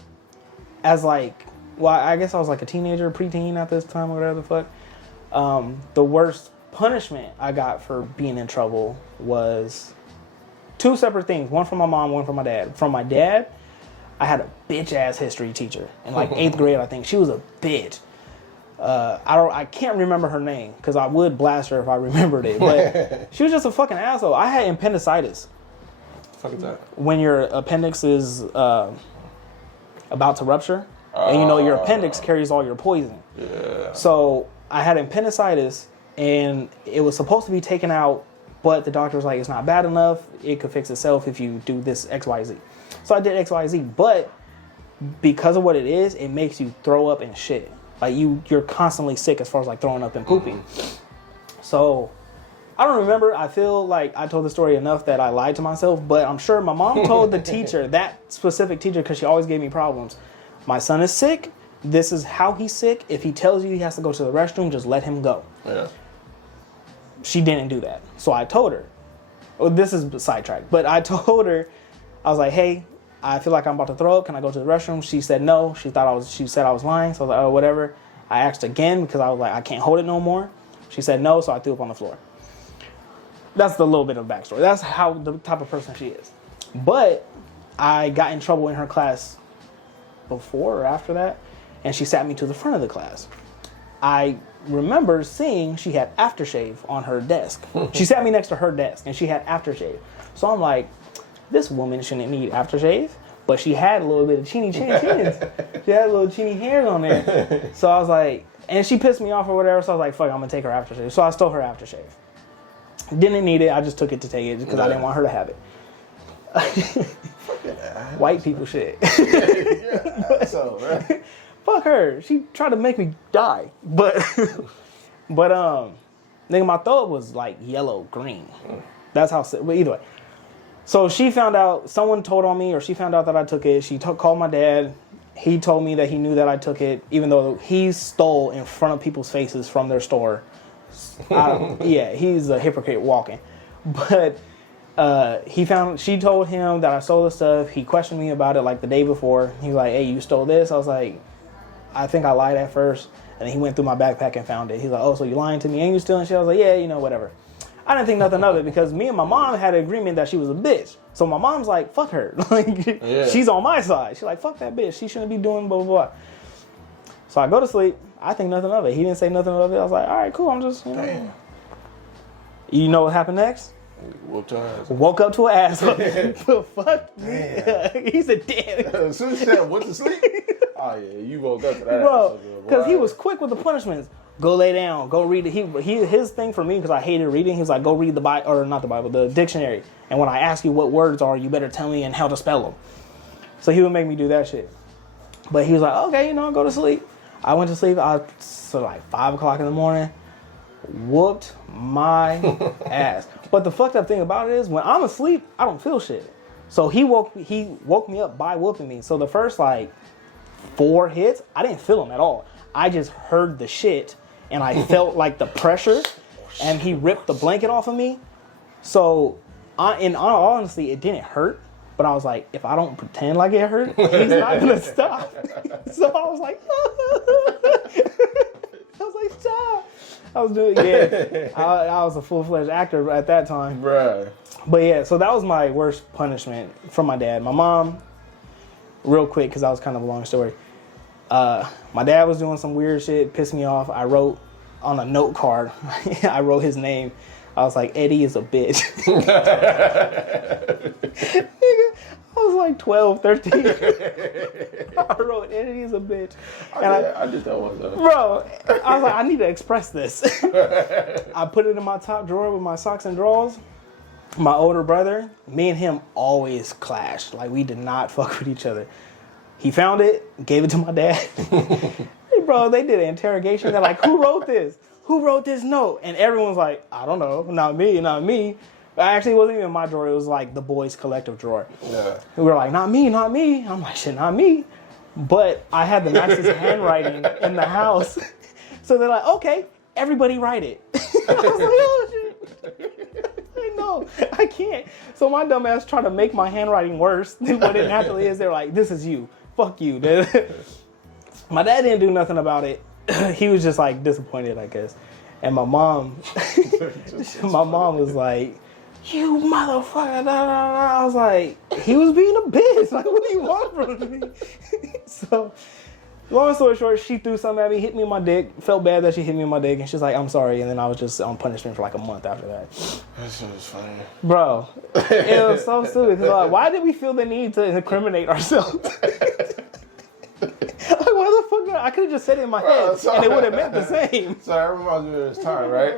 I guess I was like a teenager, preteen at this time, or whatever the fuck. The worst punishment I got for being in trouble was two separate things. One from my mom, one from my dad. From my dad, I had a bitch-ass history teacher in like 8th grade, I think. She was a bitch. I can't remember her name because I would blast her if I remembered it, but she was just a fucking asshole. I had appendicitis. What the fuck is that? When your appendix is about to rupture, and your appendix carries all your poison. Yeah. So I had appendicitis, and it was supposed to be taken out, but the doctor was like, it's not bad enough. It could fix itself if you do this XYZ. So I did XYZ, but because of what it is, it makes you throw up and shit. Like you're constantly sick as far as like throwing up and pooping. So I don't remember. I feel like I told the story enough that I lied to myself, but I'm sure my mom told the teacher, that specific teacher, because she always gave me problems. My son is sick. this is how he's sick. If he tells you he has to go to the restroom, just let him go. Yeah. She didn't do that. So I told her, well, this is sidetracked, but I told her, I was like, hey, I feel like I'm about to throw up. Can I go to the restroom? She said no. She said I was lying. So I was like, oh, whatever. I asked again because I was like, I can't hold it no more. She said no, so I threw up on the floor. That's the little bit of backstory. That's how the type of person she is. But I got in trouble in her class before or after that, and she sat me to the front of the class. I remember seeing she had aftershave on her desk. She sat me next to her desk, and she had aftershave. So I'm like, this woman shouldn't need aftershave, but she had a little bit of chins. She had little chinny hairs on there. So I was like, and she pissed me off or whatever, so I was like, fuck, I'm gonna take her aftershave. So I stole her aftershave. Didn't need it, I just took it to take it because I didn't want her to have it. White people shit. Fuck her. She tried to make me die. But nigga, my throat was like yellow green. That's how sick. But either way. So she found out, someone told on me, or she found out that I took it. She called my dad. He told me that he knew that I took it, even though he stole in front of people's faces from their store. Yeah, he's a hypocrite walking. But she told him that I stole the stuff. He questioned me about it like the day before. He was like, hey, you stole this? I was like, I think I lied at first. And then he went through my backpack and found it. He's like, oh, so you lying to me and you stealing shit? I was like, yeah, whatever. I didn't think nothing of it because me and my mom had an agreement that she was a bitch. So my mom's like, fuck her. She's on my side. She's like, fuck that bitch. She shouldn't be doing blah, blah, blah. So I go to sleep. I think nothing of it. He didn't say nothing of it. I was like, all right, cool. I'm just, Damn. You know what happened next? Whooped her ass. Woke up to an asshole. Fuck me. He said, damn. As soon as she said, went to sleep? Oh, yeah, you woke up to that. Bro, because he was quick with the punishments. Go lay down. Go read it. His thing for me, because I hated reading, he was like, go read the Bible, or not the Bible, the dictionary. And when I ask you what words are, you better tell me and how to spell them. So he would make me do that shit. But he was like, okay, go to sleep. I went to sleep. So like 5 o'clock in the morning. Whooped my ass. But the fucked up thing about it is when I'm asleep, I don't feel shit. So he woke me up by whooping me. So the first like 4 hits, I didn't feel them at all. I just heard the shit and I felt like the pressure and he ripped the blanket off of me. So in all honesty, it didn't hurt. But I was like, if I don't pretend like it hurt, he's not gonna stop. So I was like, stop. I was doing, I was a full-fledged actor at that time. Bruh. But yeah, so that was my worst punishment from my dad. My mom, real quick, because that was kind of a long story. My dad was doing some weird shit, pissed me off. I wrote on a note card, I wrote his name. I was like, Eddie is a bitch. I was like 12, 13. I wrote, Eddie is a bitch. And I did that one, though. Bro, I was like, I need to express this. I put it in my top drawer with my socks and drawers. My older brother, me and him always clashed. Like, we did not fuck with each other. He found it, gave it to my dad. Hey, bro, they did an interrogation. They're like, who wrote this? Who wrote this note? And everyone's like, I don't know. Not me, not me. Actually, it wasn't even my drawer. It was like the boys' collective drawer. Yeah. We were like, not me, not me. I'm like, shit, not me. But I had the nicest handwriting in the house. So they're like, okay, everybody write it. I was like, oh, shit. No, I can't. So my dumb ass tried to make my handwriting worse than what it naturally is. They're like, this is you. Fuck you. My dad didn't do nothing about it. He was just like disappointed, I guess. And my mom, was like, you motherfucker. I was like, he was being a bitch. Like, what do you want from me? So, long story short, she threw something at me, hit me in my dick, felt bad that she hit me in my dick, and she's like, I'm sorry. And then I was just on punishment for like a month after that. That shit was funny. Bro, it was so stupid. Like, why did we feel the need to incriminate ourselves? Like, why the fuck? I could have just said it in my head, and it would have meant the same. So that reminds me of this time, right?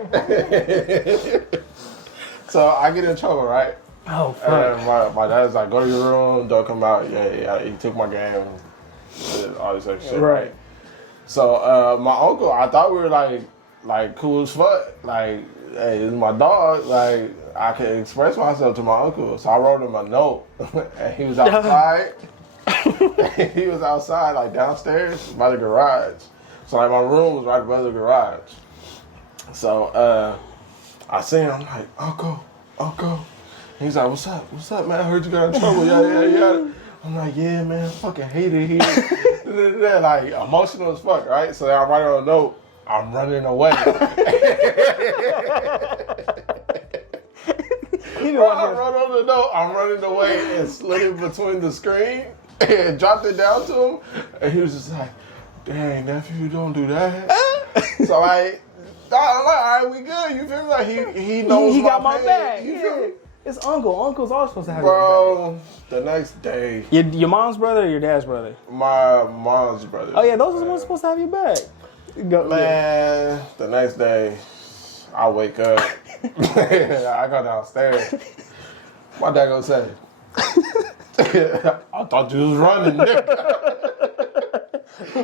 So I get in trouble, right? Oh, fuck. And my dad's like, go to your room, don't come out. Yeah, he took my game, all this other shit. Right. So my uncle, I thought we were like cool as fuck. Like, hey, this is my dog. Like, I could express myself to my uncle. So I wrote him a note, and he was outside. He was outside, like downstairs by the garage. So like my room was right by the garage. So I seen him, I'm like, Uncle. He's like, what's up, man? I heard you got in trouble. Yeah. I'm like, yeah, man, I fucking hate it here. Like, emotional as fuck, right? So I write on a note, I'm running away. I wrote on the note, I'm running away, and slid it between the screen and dropped it down to him. And he was just like, dang, nephew, don't do that. So I'm like, all right, we good. You feel me? Like, he knows he got my back. You feel me? It's uncle. Uncle's always supposed to have your back. The next day. Your mom's brother or your dad's brother? My mom's brother. Oh, yeah, those are the ones supposed to have your back. Man, the next day, I wake up. I go downstairs. My dad gonna say, I thought you was running, nigga.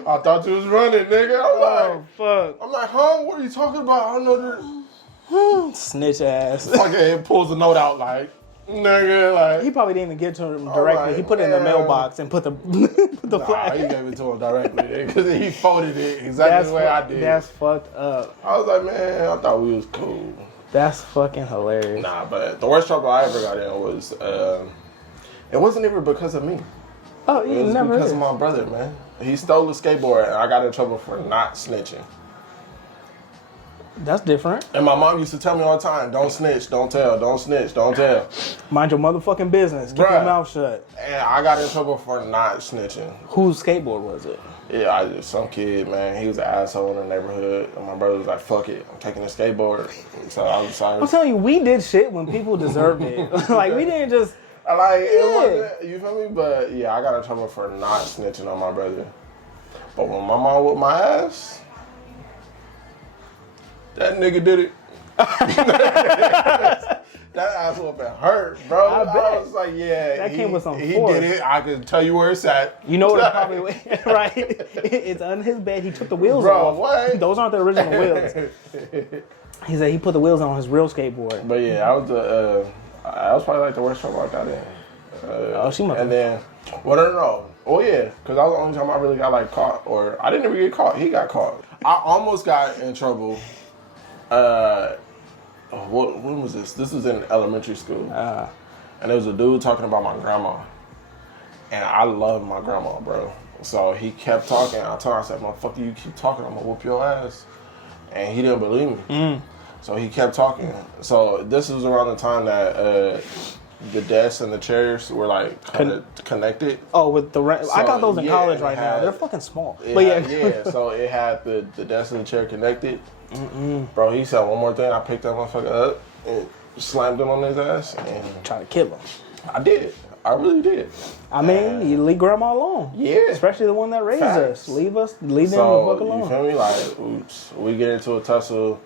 I thought you was running, nigga. Fuck. I'm like, huh? What are you talking about? I don't know. Snitch ass. Fucking pulls the note out like, nigga, like. He probably didn't even get to him directly. Like, he put it in the mailbox and put the flag. He gave it to him directly because he folded it exactly the way I did. That's fucked up. I was like, man, I thought we was cool. That's fucking hilarious. Nah, but the worst trouble I ever got in was, it wasn't even because of me. Oh, you it was never because is. of my brother, man. He stole a skateboard and I got in trouble for not snitching. That's different. And my mom used to tell me all the time, don't snitch, don't tell, don't snitch, don't tell. Mind your motherfucking business. Keep your mouth shut. And I got in trouble for not snitching. Whose skateboard was it? Yeah, some kid, man. He was an asshole in the neighborhood. And my brother was like, fuck it, I'm taking a skateboard. So I was sorry. I'm telling you, we did shit when people deserved it. Like, we didn't just... It wasn't, you feel me? But yeah, I got in trouble for not snitching on my brother. But when my mom whooped my ass, that nigga did it. That ass whooping hurt, bro. I was like, yeah. That came with some He force. did it. I can tell you where it's at. You know what it probably was, right? It's on his bed. He took the wheels bro, off. What? Those aren't the original wheels. He said he put the wheels on his real skateboard. But yeah, I was probably like the worst trouble I got in. She must. And then, well, no. Oh yeah, because that was the only time I really got like caught, or I didn't even get caught. He got caught. I almost got in trouble. When was this? This was in elementary school. And there was a dude talking about my grandma. And I love my grandma, bro. So he kept talking. I told him, I said, motherfucker, you keep talking, I'm gonna whoop your ass. And he didn't believe me. So he kept talking. So this was around the time that the desks and the chairs were like kind of connected. Oh, with the So, I got those in college right now. They're fucking small. But yeah. So it had the desk and the chair connected. Bro, he said one more thing. I picked that motherfucker up and slammed him on his ass and trying to kill him. I did. I really did. I mean, you leave grandma alone. Yeah. Especially the one that raised us. Leave them the fuck alone. You feel me? Like, oops, we get into a tussle.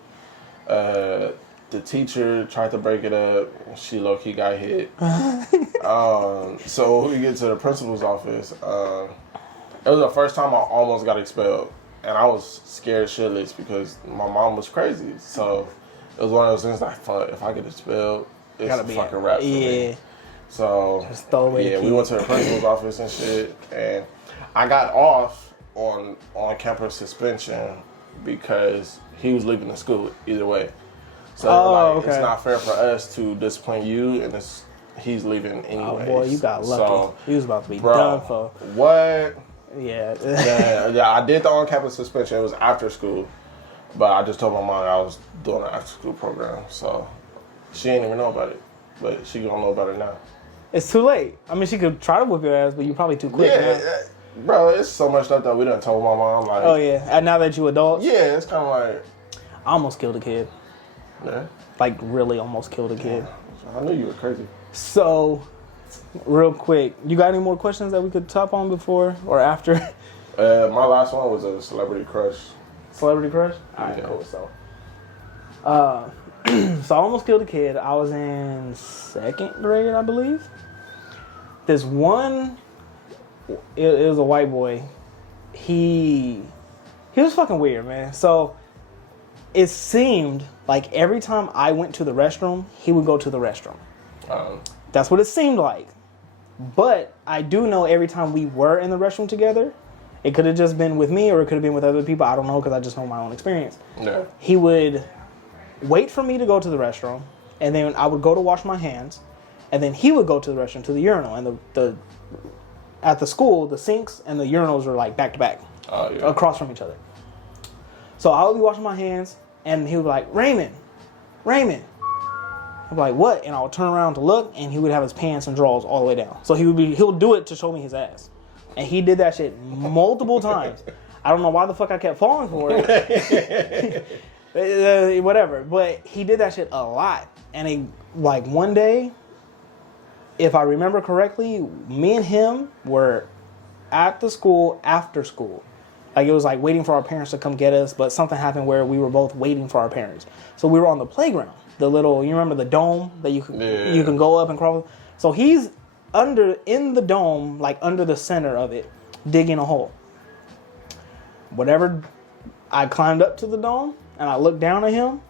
The teacher tried to break it up. She low-key got hit. So when we get to the principal's office, it was the first time I almost got expelled. And I was scared shitless because my mom was crazy. So it was one of those things like, fuck, if I get expelled, it's a fucking wrap for me. So, we went to the principal's office and shit. And I got off on campus suspension because he was leaving the school either way. So it's not fair for us to discipline you, and he's leaving anyway. Oh boy, you got lucky. So, he was about to be done for. What? Yeah. yeah, I did the on-campus suspension. It was after school, but I just told my mom I was doing an after-school program, so she didn't even know about it, but she gonna know about it now. It's too late. I mean, she could try to whip your ass, but you're probably too quick. Yeah, bro, it's so much stuff that we done told my mom. Like, oh yeah, and now that you adults. Yeah, it's kind of like. I almost killed a kid. Yeah. Like really, almost killed a kid. I knew you were crazy. So, real quick, you got any more questions that we could top on before or after? My last one was a celebrity crush. Celebrity crush? Alright, cool. So I almost killed a kid. I was in 2nd grade, I believe. This one, it was a white boy. He was fucking weird, man. So it seemed like every time I went to the restroom, he would go to the restroom. That's what it seemed like. But I do know every time we were in the restroom together, it could have just been with me or it could have been with other people. I don't know because I just know my own experience. Yeah. He would wait for me to go to the restroom, and then I would go to wash my hands, and then he would go to the restroom, to the urinal. And the at the school, the sinks and the urinals were like back to back, across from each other. So I would be washing my hands, and he would be like, Raymond. I'm like, what? And I would turn around to look, and he would have his pants and drawers all the way down. So he'll do it to show me his ass. And he did that shit multiple times. I don't know why the fuck I kept falling for it. Whatever. But he did that shit a lot. And like one day, if I remember correctly, me and him were at the school after school. Like it was like waiting for our parents to come get us, but something happened where we were both waiting for our parents. So we were on the playground. You remember the dome that you can go up and crawl? So he's in the dome, like under the center of it, digging a hole. Whatever, I climbed up to the dome and I looked down at him.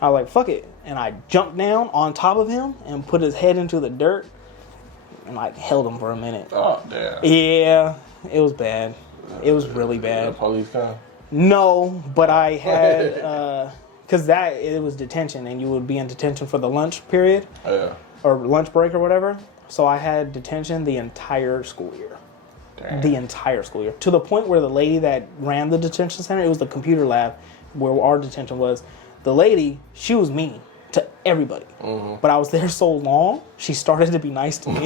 I was like, fuck it. And I jumped down on top of him and put his head into the dirt and like held him for a minute. Oh, damn. Yeah, it was bad. It was really bad. The police come? No, but I had, because it was detention and you would be in detention for the lunch period. Yeah. Or lunch break or whatever. So I had detention the entire school year. Damn. The entire school year. To the point where the lady that ran the detention center, it was the computer lab where our detention was. The lady, she was mean to everybody. Mm-hmm. But I was there so long, she started to be nice to me.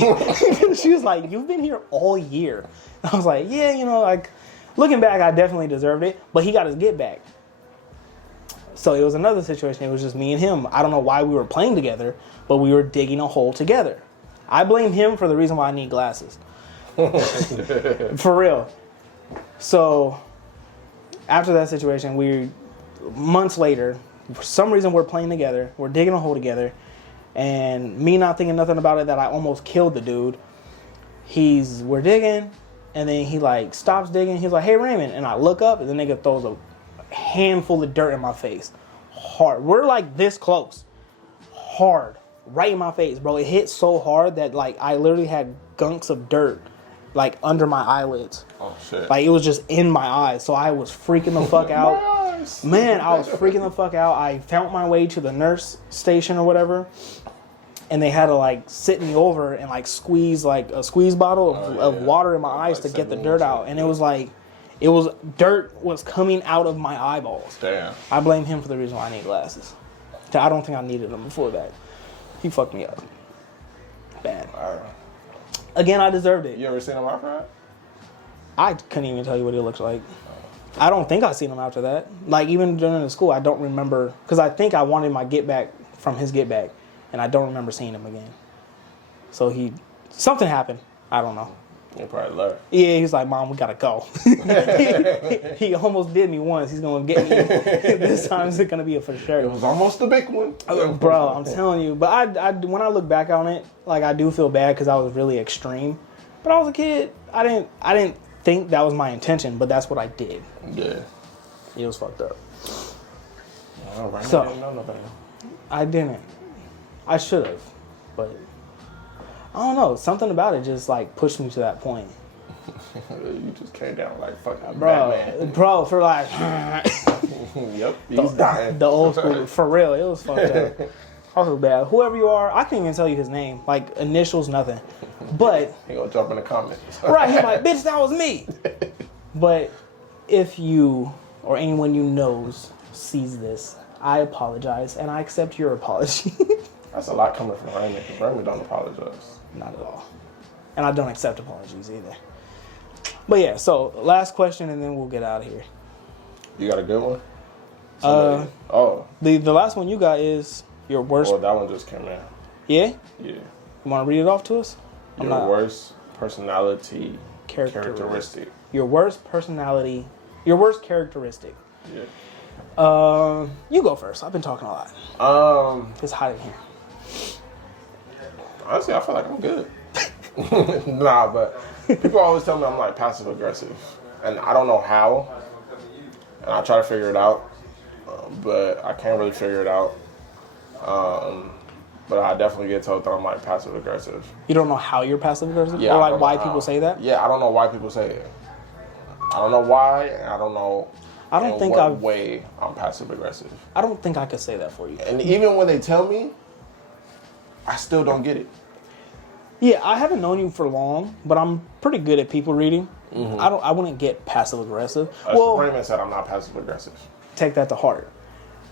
She was like, you've been here all year. And I was like, yeah, like, looking back, I definitely deserved it. But he got his get back. So it was another situation. It was just me and him. I don't know why we were playing together, but we were digging a hole together. I blame him for the reason why I need glasses. For real. So after that situation, months later, for some reason we're playing together. We're digging a hole together. And me not thinking nothing about it, that I almost killed the dude. We're digging, and then he like stops digging. He's like, hey, Raymond. And I look up, and the nigga throws a handful of dirt in my face. Hard. We're like this close. Hard. Right in my face, bro. It hit so hard that like I literally had gunks of dirt like under my eyelids. Oh shit. Like it was just in my eyes. So I was freaking the fuck out. Nice. Man, I was freaking the fuck out. I found my way to the nurse station or whatever. And they had to like sit me over and like squeeze like a squeeze bottle of water in my eyes to get the dirt out. And it was like dirt was coming out of my eyeballs. Damn. I blame him for the reason why I need glasses. I don't think I needed them before that. He fucked me up. Bad. Again, I deserved it. You ever seen him after that? I couldn't even tell you what he looks like. I don't think I seen him after that. Like, even during the school, I don't remember. Because I think I wanted my get back from his get back. And I don't remember seeing him again. So something happened. I don't know. He probably left. Yeah, he was like, Mom, we gotta go. He almost did me once. He's gonna get me. This time it's gonna be a for sure. It was almost the big one. Bro, I'm telling you. But I when I look back on it, like I do feel bad because I was really extreme. But I was a kid. I didn't think that was my intention, but that's what I did. Yeah. It was fucked up. All right. So, I didn't know nothing. I didn't. I should have, but I don't know. Something about it just like pushed me to that point. You just came down like fucking Bro, Batman. bro, for like Yep, he's dying. The old school, for real, it was fucked up. I feel bad. Whoever you are, I can't even tell you his name. Like initials, nothing. But He gonna jump in the comments. right, he's like, bitch, that was me. But if you or anyone you knows sees this, I apologize and I accept your apology. That's a lot coming from Raymond. Raymond don't apologize. Not at all. And I don't accept apologies either. But yeah, so last question and then we'll get out of here. You got a good one? The last one you got is your worst. Well, that one just came in. Yeah? Yeah. You want to read it off to us? Your worst personality characteristic. Your worst personality. Your worst characteristic. Yeah. You go first. I've been talking a lot. It's hot in here. Honestly, I feel like I'm good. Nah, but people always tell me I'm like passive aggressive, and I don't know how. And I try to figure it out, but I can't really figure it out. But I definitely get told that I'm like passive aggressive. You don't know how you're passive aggressive? Yeah, or like why people say that? Yeah, I don't know why people say it. I don't know why, and I don't know what way I'm passive aggressive. I don't think I could say that for you. And even when they tell me, I still don't get it. Yeah, I haven't known you for long, but I'm pretty good at people reading. Mm-hmm. I wouldn't get passive aggressive. Raymond said I'm not passive aggressive. Take that to heart.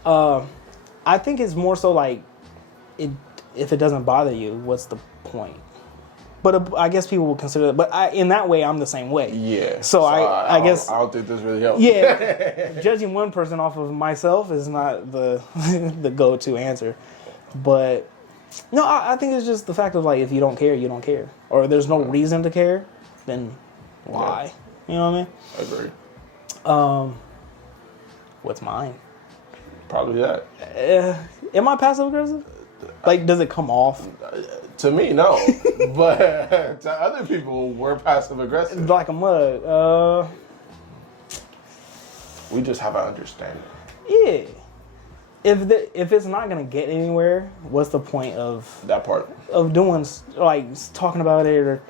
I think it's more so like, if it doesn't bother you, what's the point? But I guess people will consider that. But in that way, I'm the same way. Yeah. So I guess I don't think this really helps. Yeah. Judging one person off of myself is not the the go-to answer. But no, I think it's just the fact of like, if you don't care, you don't care, or there's no reason to care, then why? Yeah. You know what I mean? I agree. What's mine? Probably that. Am I passive aggressive? Like, does it come off? To me, no. But to other people, we're passive aggressive. Like a mug. We just have an understanding. Yeah. If it's not gonna get anywhere, what's the point of that part of doing, like, talking about it? Or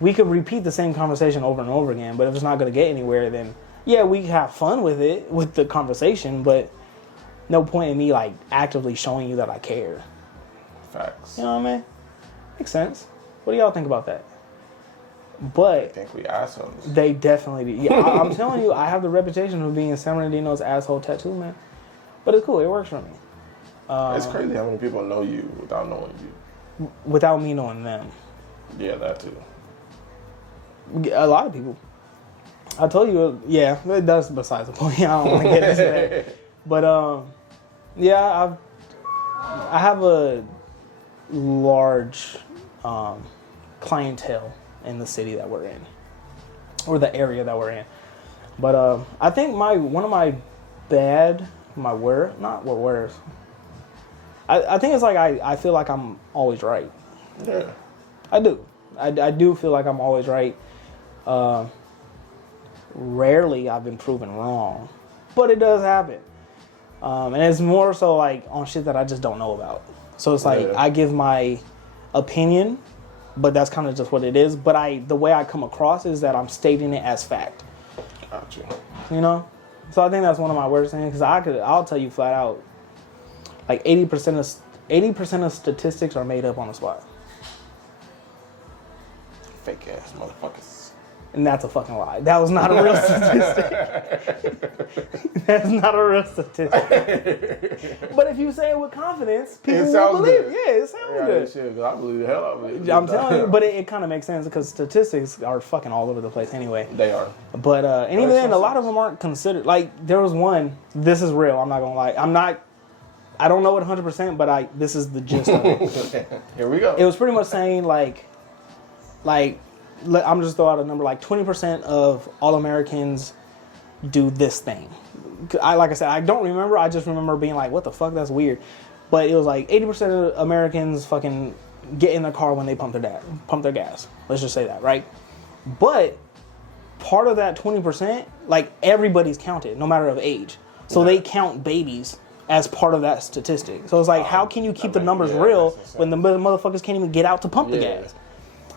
we could repeat the same conversation over and over again, but if it's not gonna get anywhere, then yeah, we have fun with it, with the conversation, but no point in me like actively showing you that I care. Facts. You know what I mean? Makes sense. What do y'all think about that? But I think we assholes. They definitely do. Yeah, I'm telling you, I have the reputation of being San Bernardino's asshole tattoo man. But it's cool. It works for me. It's crazy how many people know you without knowing you. Without me knowing them. Yeah, that too. A lot of people. I told you, yeah, that's besides the point. I don't want to get into that. But, yeah, I have a large clientele in the city that we're in, or the area that we're in. But I think one of my words. I think it's like I feel like I'm always right. Yeah. I do. I do feel like I'm always right. Rarely I've been proven wrong, but it does happen. And it's more so like on shit that I just don't know about. So it's like I give my opinion, but that's kind of just what it is. But the way I come across is that I'm stating it as fact. Gotcha. You know? So I think that's one of my worst things, because I'll tell you flat out, like 80% of statistics are made up on the spot. Fake ass motherfuckers. And that's a fucking lie. That was not a real statistic. That's not a real statistic. But if you say it with confidence, people will believe it. Yeah, it sounds good. Shit, I believe the hell out of it. I'm telling you, but it kind of makes sense because statistics are fucking all over the place anyway. They are. But and even then, a lot of them aren't considered. Like, there was one. This is real. I'm not gonna lie. I don't know it 100%, but this is the gist of it. Here we go. It was pretty much saying like. I'm just throw out a number, like 20% of all Americans do this thing. Like I said, I don't remember. I just remember being like, what the fuck? That's weird. But it was like 80% of Americans fucking get in their car when they pump their gas. Let's just say that, right? But part of that 20%, like, everybody's counted, no matter of age. So they count babies as part of that statistic. So it's like, how can you keep the numbers real when the motherfuckers can't even get out to pump the gas?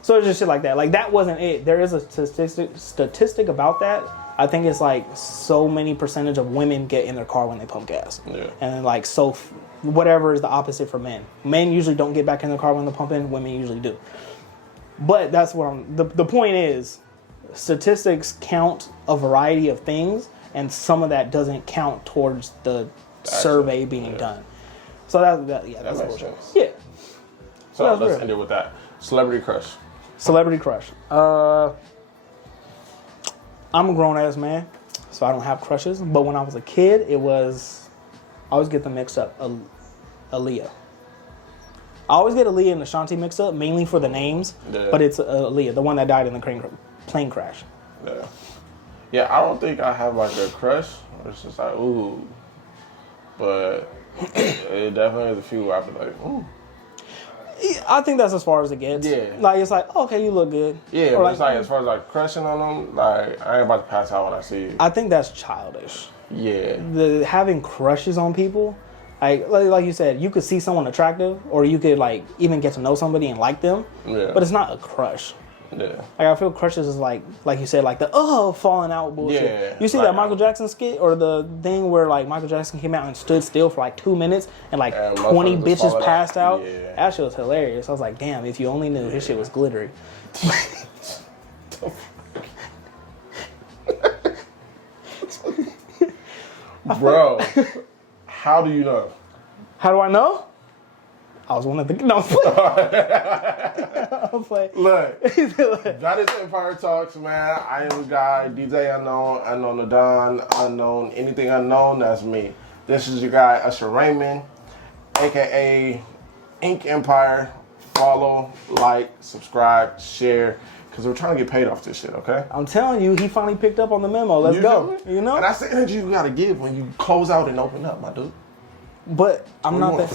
So it's just shit like that. Like, that wasn't it. There is a statistic about that. I think it's like so many percentage of women get in their car when they pump gas. Yeah. And then like, so whatever is the opposite for men. Men usually don't get back in their car when they're pumping. Women usually do. But that's what the point is, statistics count a variety of things, and some of that doesn't count towards the survey being done. So that makes sense. Yeah. So let's end it with that. Celebrity crush. Celebrity crush. I'm a grown-ass man, so I don't have crushes. But when I was a kid, I always get them mixed up. Aaliyah. I always get Aaliyah and Ashanti mixed up, mainly for the names. Yeah. But it's Aaliyah, the one that died in the plane crash. Yeah. Yeah, I don't think I have like a crush. It's just like, ooh. But it definitely is a few where I be like, ooh. I think that's as far as it gets. Yeah. Like, it's like, okay, you look good. Yeah, or but it's like, as far as like crushing on them, like, I ain't about to pass out when I see you. I think that's childish. Yeah. Having crushes on people, Like you said, you could see someone attractive, or you could like even get to know somebody and like them. Yeah. But it's not a crush. Yeah. Like I feel crushes is like you said, like the falling out bullshit. Yeah. You see that Michael Jackson skit or the thing where like Michael Jackson came out and stood still for like 2 minutes and like 20 bitches passed out. Yeah. That shit was hilarious. I was like, damn, if you only knew, his shit was glittery. Bro, how do you know? How do I know? I was one of the no. I'm playing. Look, that is Empire Talks, man. I am the guy, DJ Unknown the Don, Unknown, anything unknown, that's me. This is your guy, Usher Raymond, aka Ink Empire. Follow, like, subscribe, share, because we're trying to get paid off this shit, okay? I'm telling you, he finally picked up on the memo. Let's go. You know? And that's the energy you gotta give when you close out and open up, my dude. But I'm not that.